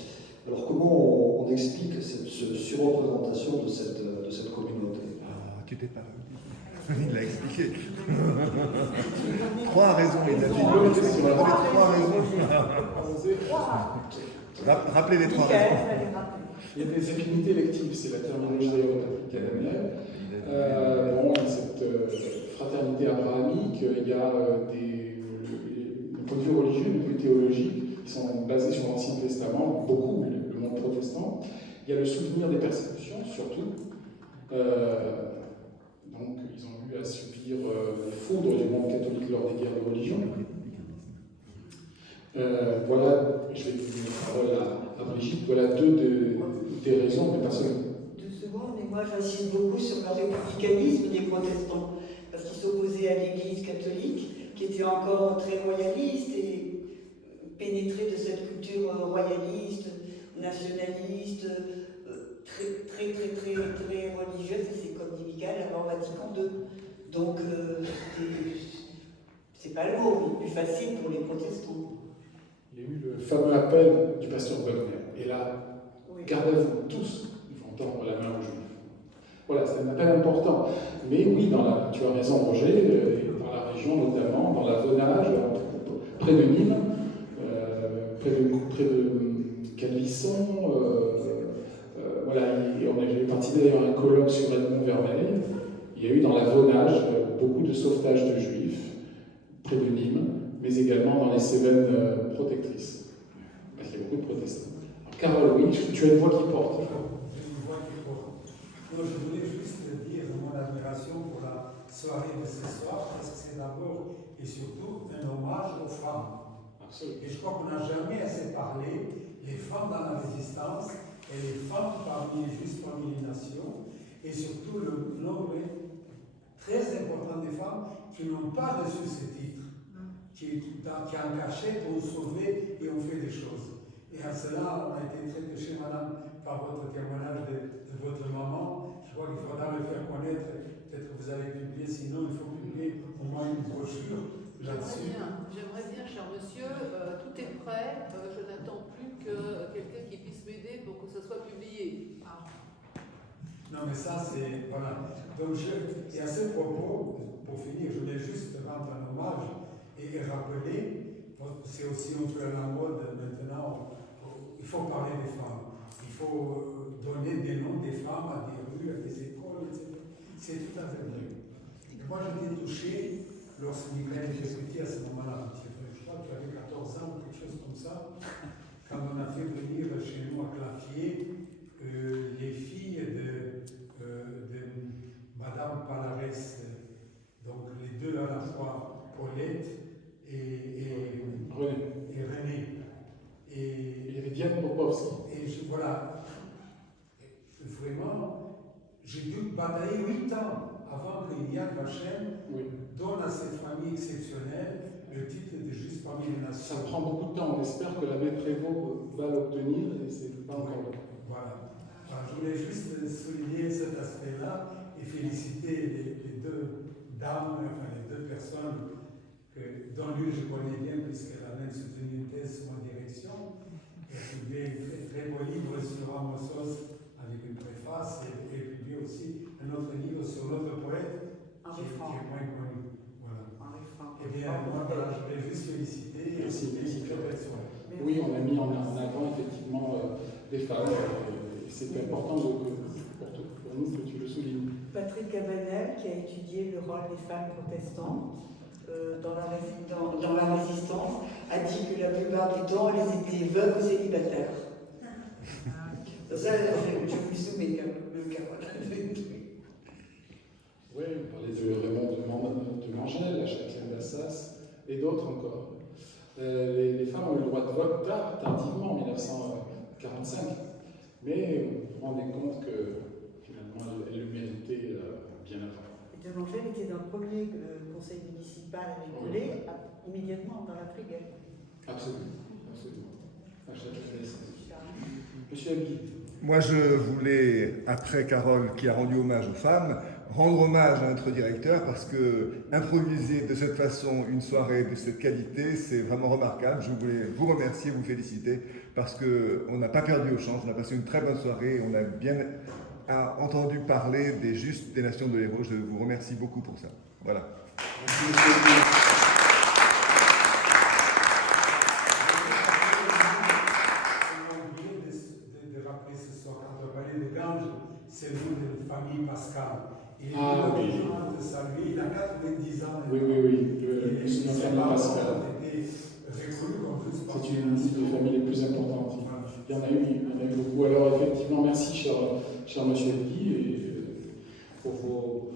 Alors comment on explique cette surreprésentation de cette communauté? Tu t'es pas il l'a expliqué. 3 raisons, il a dit. Il avait 3 raisons. Rappelez les 3 raisons. Il y a des affinités électives, c'est la terminologie d'ailleurs académienne. Bon, il y a cette fraternité abrahamique, il y a des points de vue religieux, des points de vue théologiques qui sont basés sur l'Ancien Testament, beaucoup, le monde protestant. Il y a le souvenir des persécutions, surtout. Donc, ils ont eu à subir les foudres du monde catholique lors des guerres de religion. Voilà, je vais donner la parole à Brigitte, voilà 2 des raisons, mais pas seulement. 2 secondes, mais moi j'insiste beaucoup sur le républicanisme des protestants, parce qu'ils s'opposaient à l'Église catholique, qui était encore très royaliste et pénétrée de cette culture royaliste, nationaliste, très religieuse, et c'est comme dit Michael, avant Vatican II. Donc c'est pas lourd, mais plus facile pour les protestants. Il y a eu le fameux appel du pasteur Wagner. Et là, garde à vous, tous, ils vont tendre la main aux Juifs. Voilà, c'est un appel important. Mais oui, tu as raison, Roger, dans la région notamment, dans la Venage, près de Nîmes, près de Calvisson, voilà, j'ai participé d'ailleurs à un colloque sur Edmond Vermeil. Il y a eu dans la Venage beaucoup de sauvetage de Juifs, près de Nîmes, mais également dans les Cévennes protectrices. Parce qu'il y a beaucoup de protestants. Alors, Carole, oui, tu as une voix qui porte. Une voix qui porte. Donc, je voulais juste dire mon admiration pour la soirée de ce soir, parce que c'est d'abord et surtout un hommage aux femmes. Absolument. Et je crois qu'on n'a jamais assez parlé les femmes dans la résistance et les femmes parmi les juifs, parmi les nations, et surtout le nombre très important des femmes qui n'ont pas reçu ce titre, qui en cachette ont sauvé et ont fait des choses. Et à cela, on a été très touché, madame, par votre témoignage de votre maman. Je crois qu'il faudra le faire connaître. Peut-être que vous avez publié, sinon il faut publier au moins une brochure là-dessus. J'aimerais bien, cher monsieur, tout est prêt. Je n'attends plus que quelqu'un qui puisse m'aider pour que ça soit publié. Non, mais ça, c'est. Voilà. Donc, et à ce propos, pour finir, je voulais juste rendre un hommage et rappeler, c'est aussi un peu à la mode maintenant, il faut parler des femmes. Il faut donner des noms des femmes à des rues, à des écoles, etc. C'est tout à fait vrai. Moi, j'étais touché lorsque Michael était petit à ce moment-là. Je crois qu'il avait 14 ans ou quelque chose comme ça, quand on a fait venir chez nous à Clapier les filles de Madame Palares, donc les deux à la fois, Paulette et René. Et il y avait Diane Popovski. Et voilà, vraiment, j'ai dû batailler 8 ans avant que Yad Vashem donne à cette famille exceptionnelle le titre de juste parmi les nations. Ça prend beaucoup de temps, on espère que l'abbé Prévost va l'obtenir et c'est pas encore le cas. Voilà. Alors, je voulais juste souligner cet aspect-là et féliciter les deux dames, enfin les deux personnes dont l'une je connais bien puisqu'elle a même soutenu une thèse sur ma direction. Elle a publié un très beau livre sur Amos avec une préface et publié aussi un autre livre sur l'autre poète qui est moins connu. Voilà. Eh bien, moi, voilà, je voulais juste féliciter et Merci. très belle soirée. Oui, on a mis en avant effectivement des femmes. C'est important pour nous que tu le soulignes. Patrick Cabanel, qui a étudié le rôle des femmes protestantes dans la résistance, a dit que la plupart du temps, elles étaient veuves ou célibataires. Ça, je vous soumets, Carole. Oui, on parlait de Raymond de Mangel, la châtelaine d'Assas, et d'autres encore. Les femmes ont eu le droit de vote tardivement, en 1945, mais vous vous rendez compte que finalement elles le méritaient bien avant. De Mangel était dans le premier conseil municipal avec Collet, immédiatement dans l'après-guerre. Absolument. La châtelaine d'Assas. Monsieur Abgui. Moi, je voulais, après Carole qui a rendu hommage aux femmes, rendre hommage à notre directeur parce que improviser de cette façon une soirée de cette qualité, c'est vraiment remarquable. Je voulais vous remercier, vous féliciter parce qu'on n'a pas perdu au change, on a passé une très bonne soirée, on a bien entendu parler des justes des nations de l'Hérault. Je vous remercie beaucoup pour ça. Voilà. Merci, monsieur. C'est le nom de famille Pascal. Il est oui. de saluer, il a 90 ans. Oui, le nom de famille Pascal. C'est une des familles les plus importantes. Il y en a eu beaucoup. Alors effectivement, merci cher monsieur Guy pour vos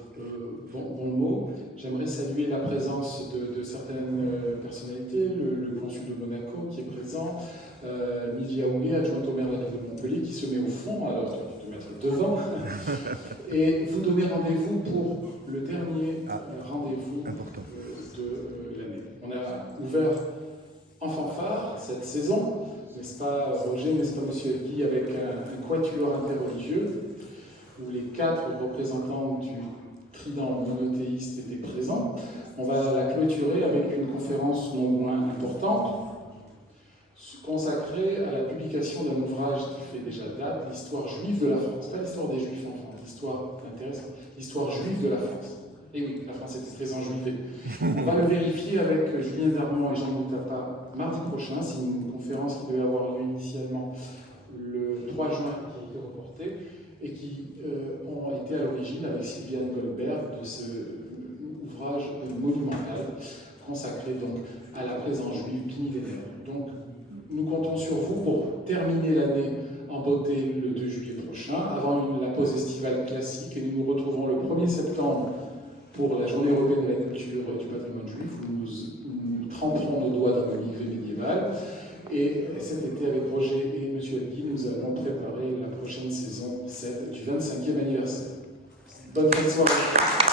bons mots. J'aimerais saluer la présence de certaines personnalités, le consul de Monaco qui est présent, Midi Aoumé, adjointe au maire de la ville de Montpellier, qui se met au fond, alors tu te mettre devant, et vous donnez rendez-vous pour le dernier rendez-vous de l'année. On a ouvert en fanfare cette saison, n'est-ce pas Roger, n'est-ce pas monsieur Guy, avec un quatuor interreligieux, où les 4 représentants du trident monothéiste étaient présents. On va la clôturer avec une conférence non moins importante, consacrée à la publication d'un ouvrage qui fait déjà date, l'histoire juive de la France. Pas l'histoire des Juifs en France, l'histoire intéressante, l'histoire juive de la France. Et oui, la France était très enjuivée. On va le vérifier avec Julien Darmon et Jean Boutapa mardi prochain. C'est une conférence qui devait avoir lieu initialement le 3 juin, qui a été reportée, et qui ont été à l'origine avec Sylviane Goldberg de ce ouvrage monumental consacré donc à la présence juive bimillénaire. Donc, nous comptons sur vous pour terminer l'année en beauté le 2 juillet prochain, avant la pause estivale classique, et nous nous retrouverons le 1er septembre pour la journée européenne de la culture du patrimoine juif, où nous tremperons nos doigts dans le livre médiéval. Et cet été, avec Roger et M. Guy, nous allons préparer la prochaine saison 7 du 25e anniversaire. Bonne fin de soirée.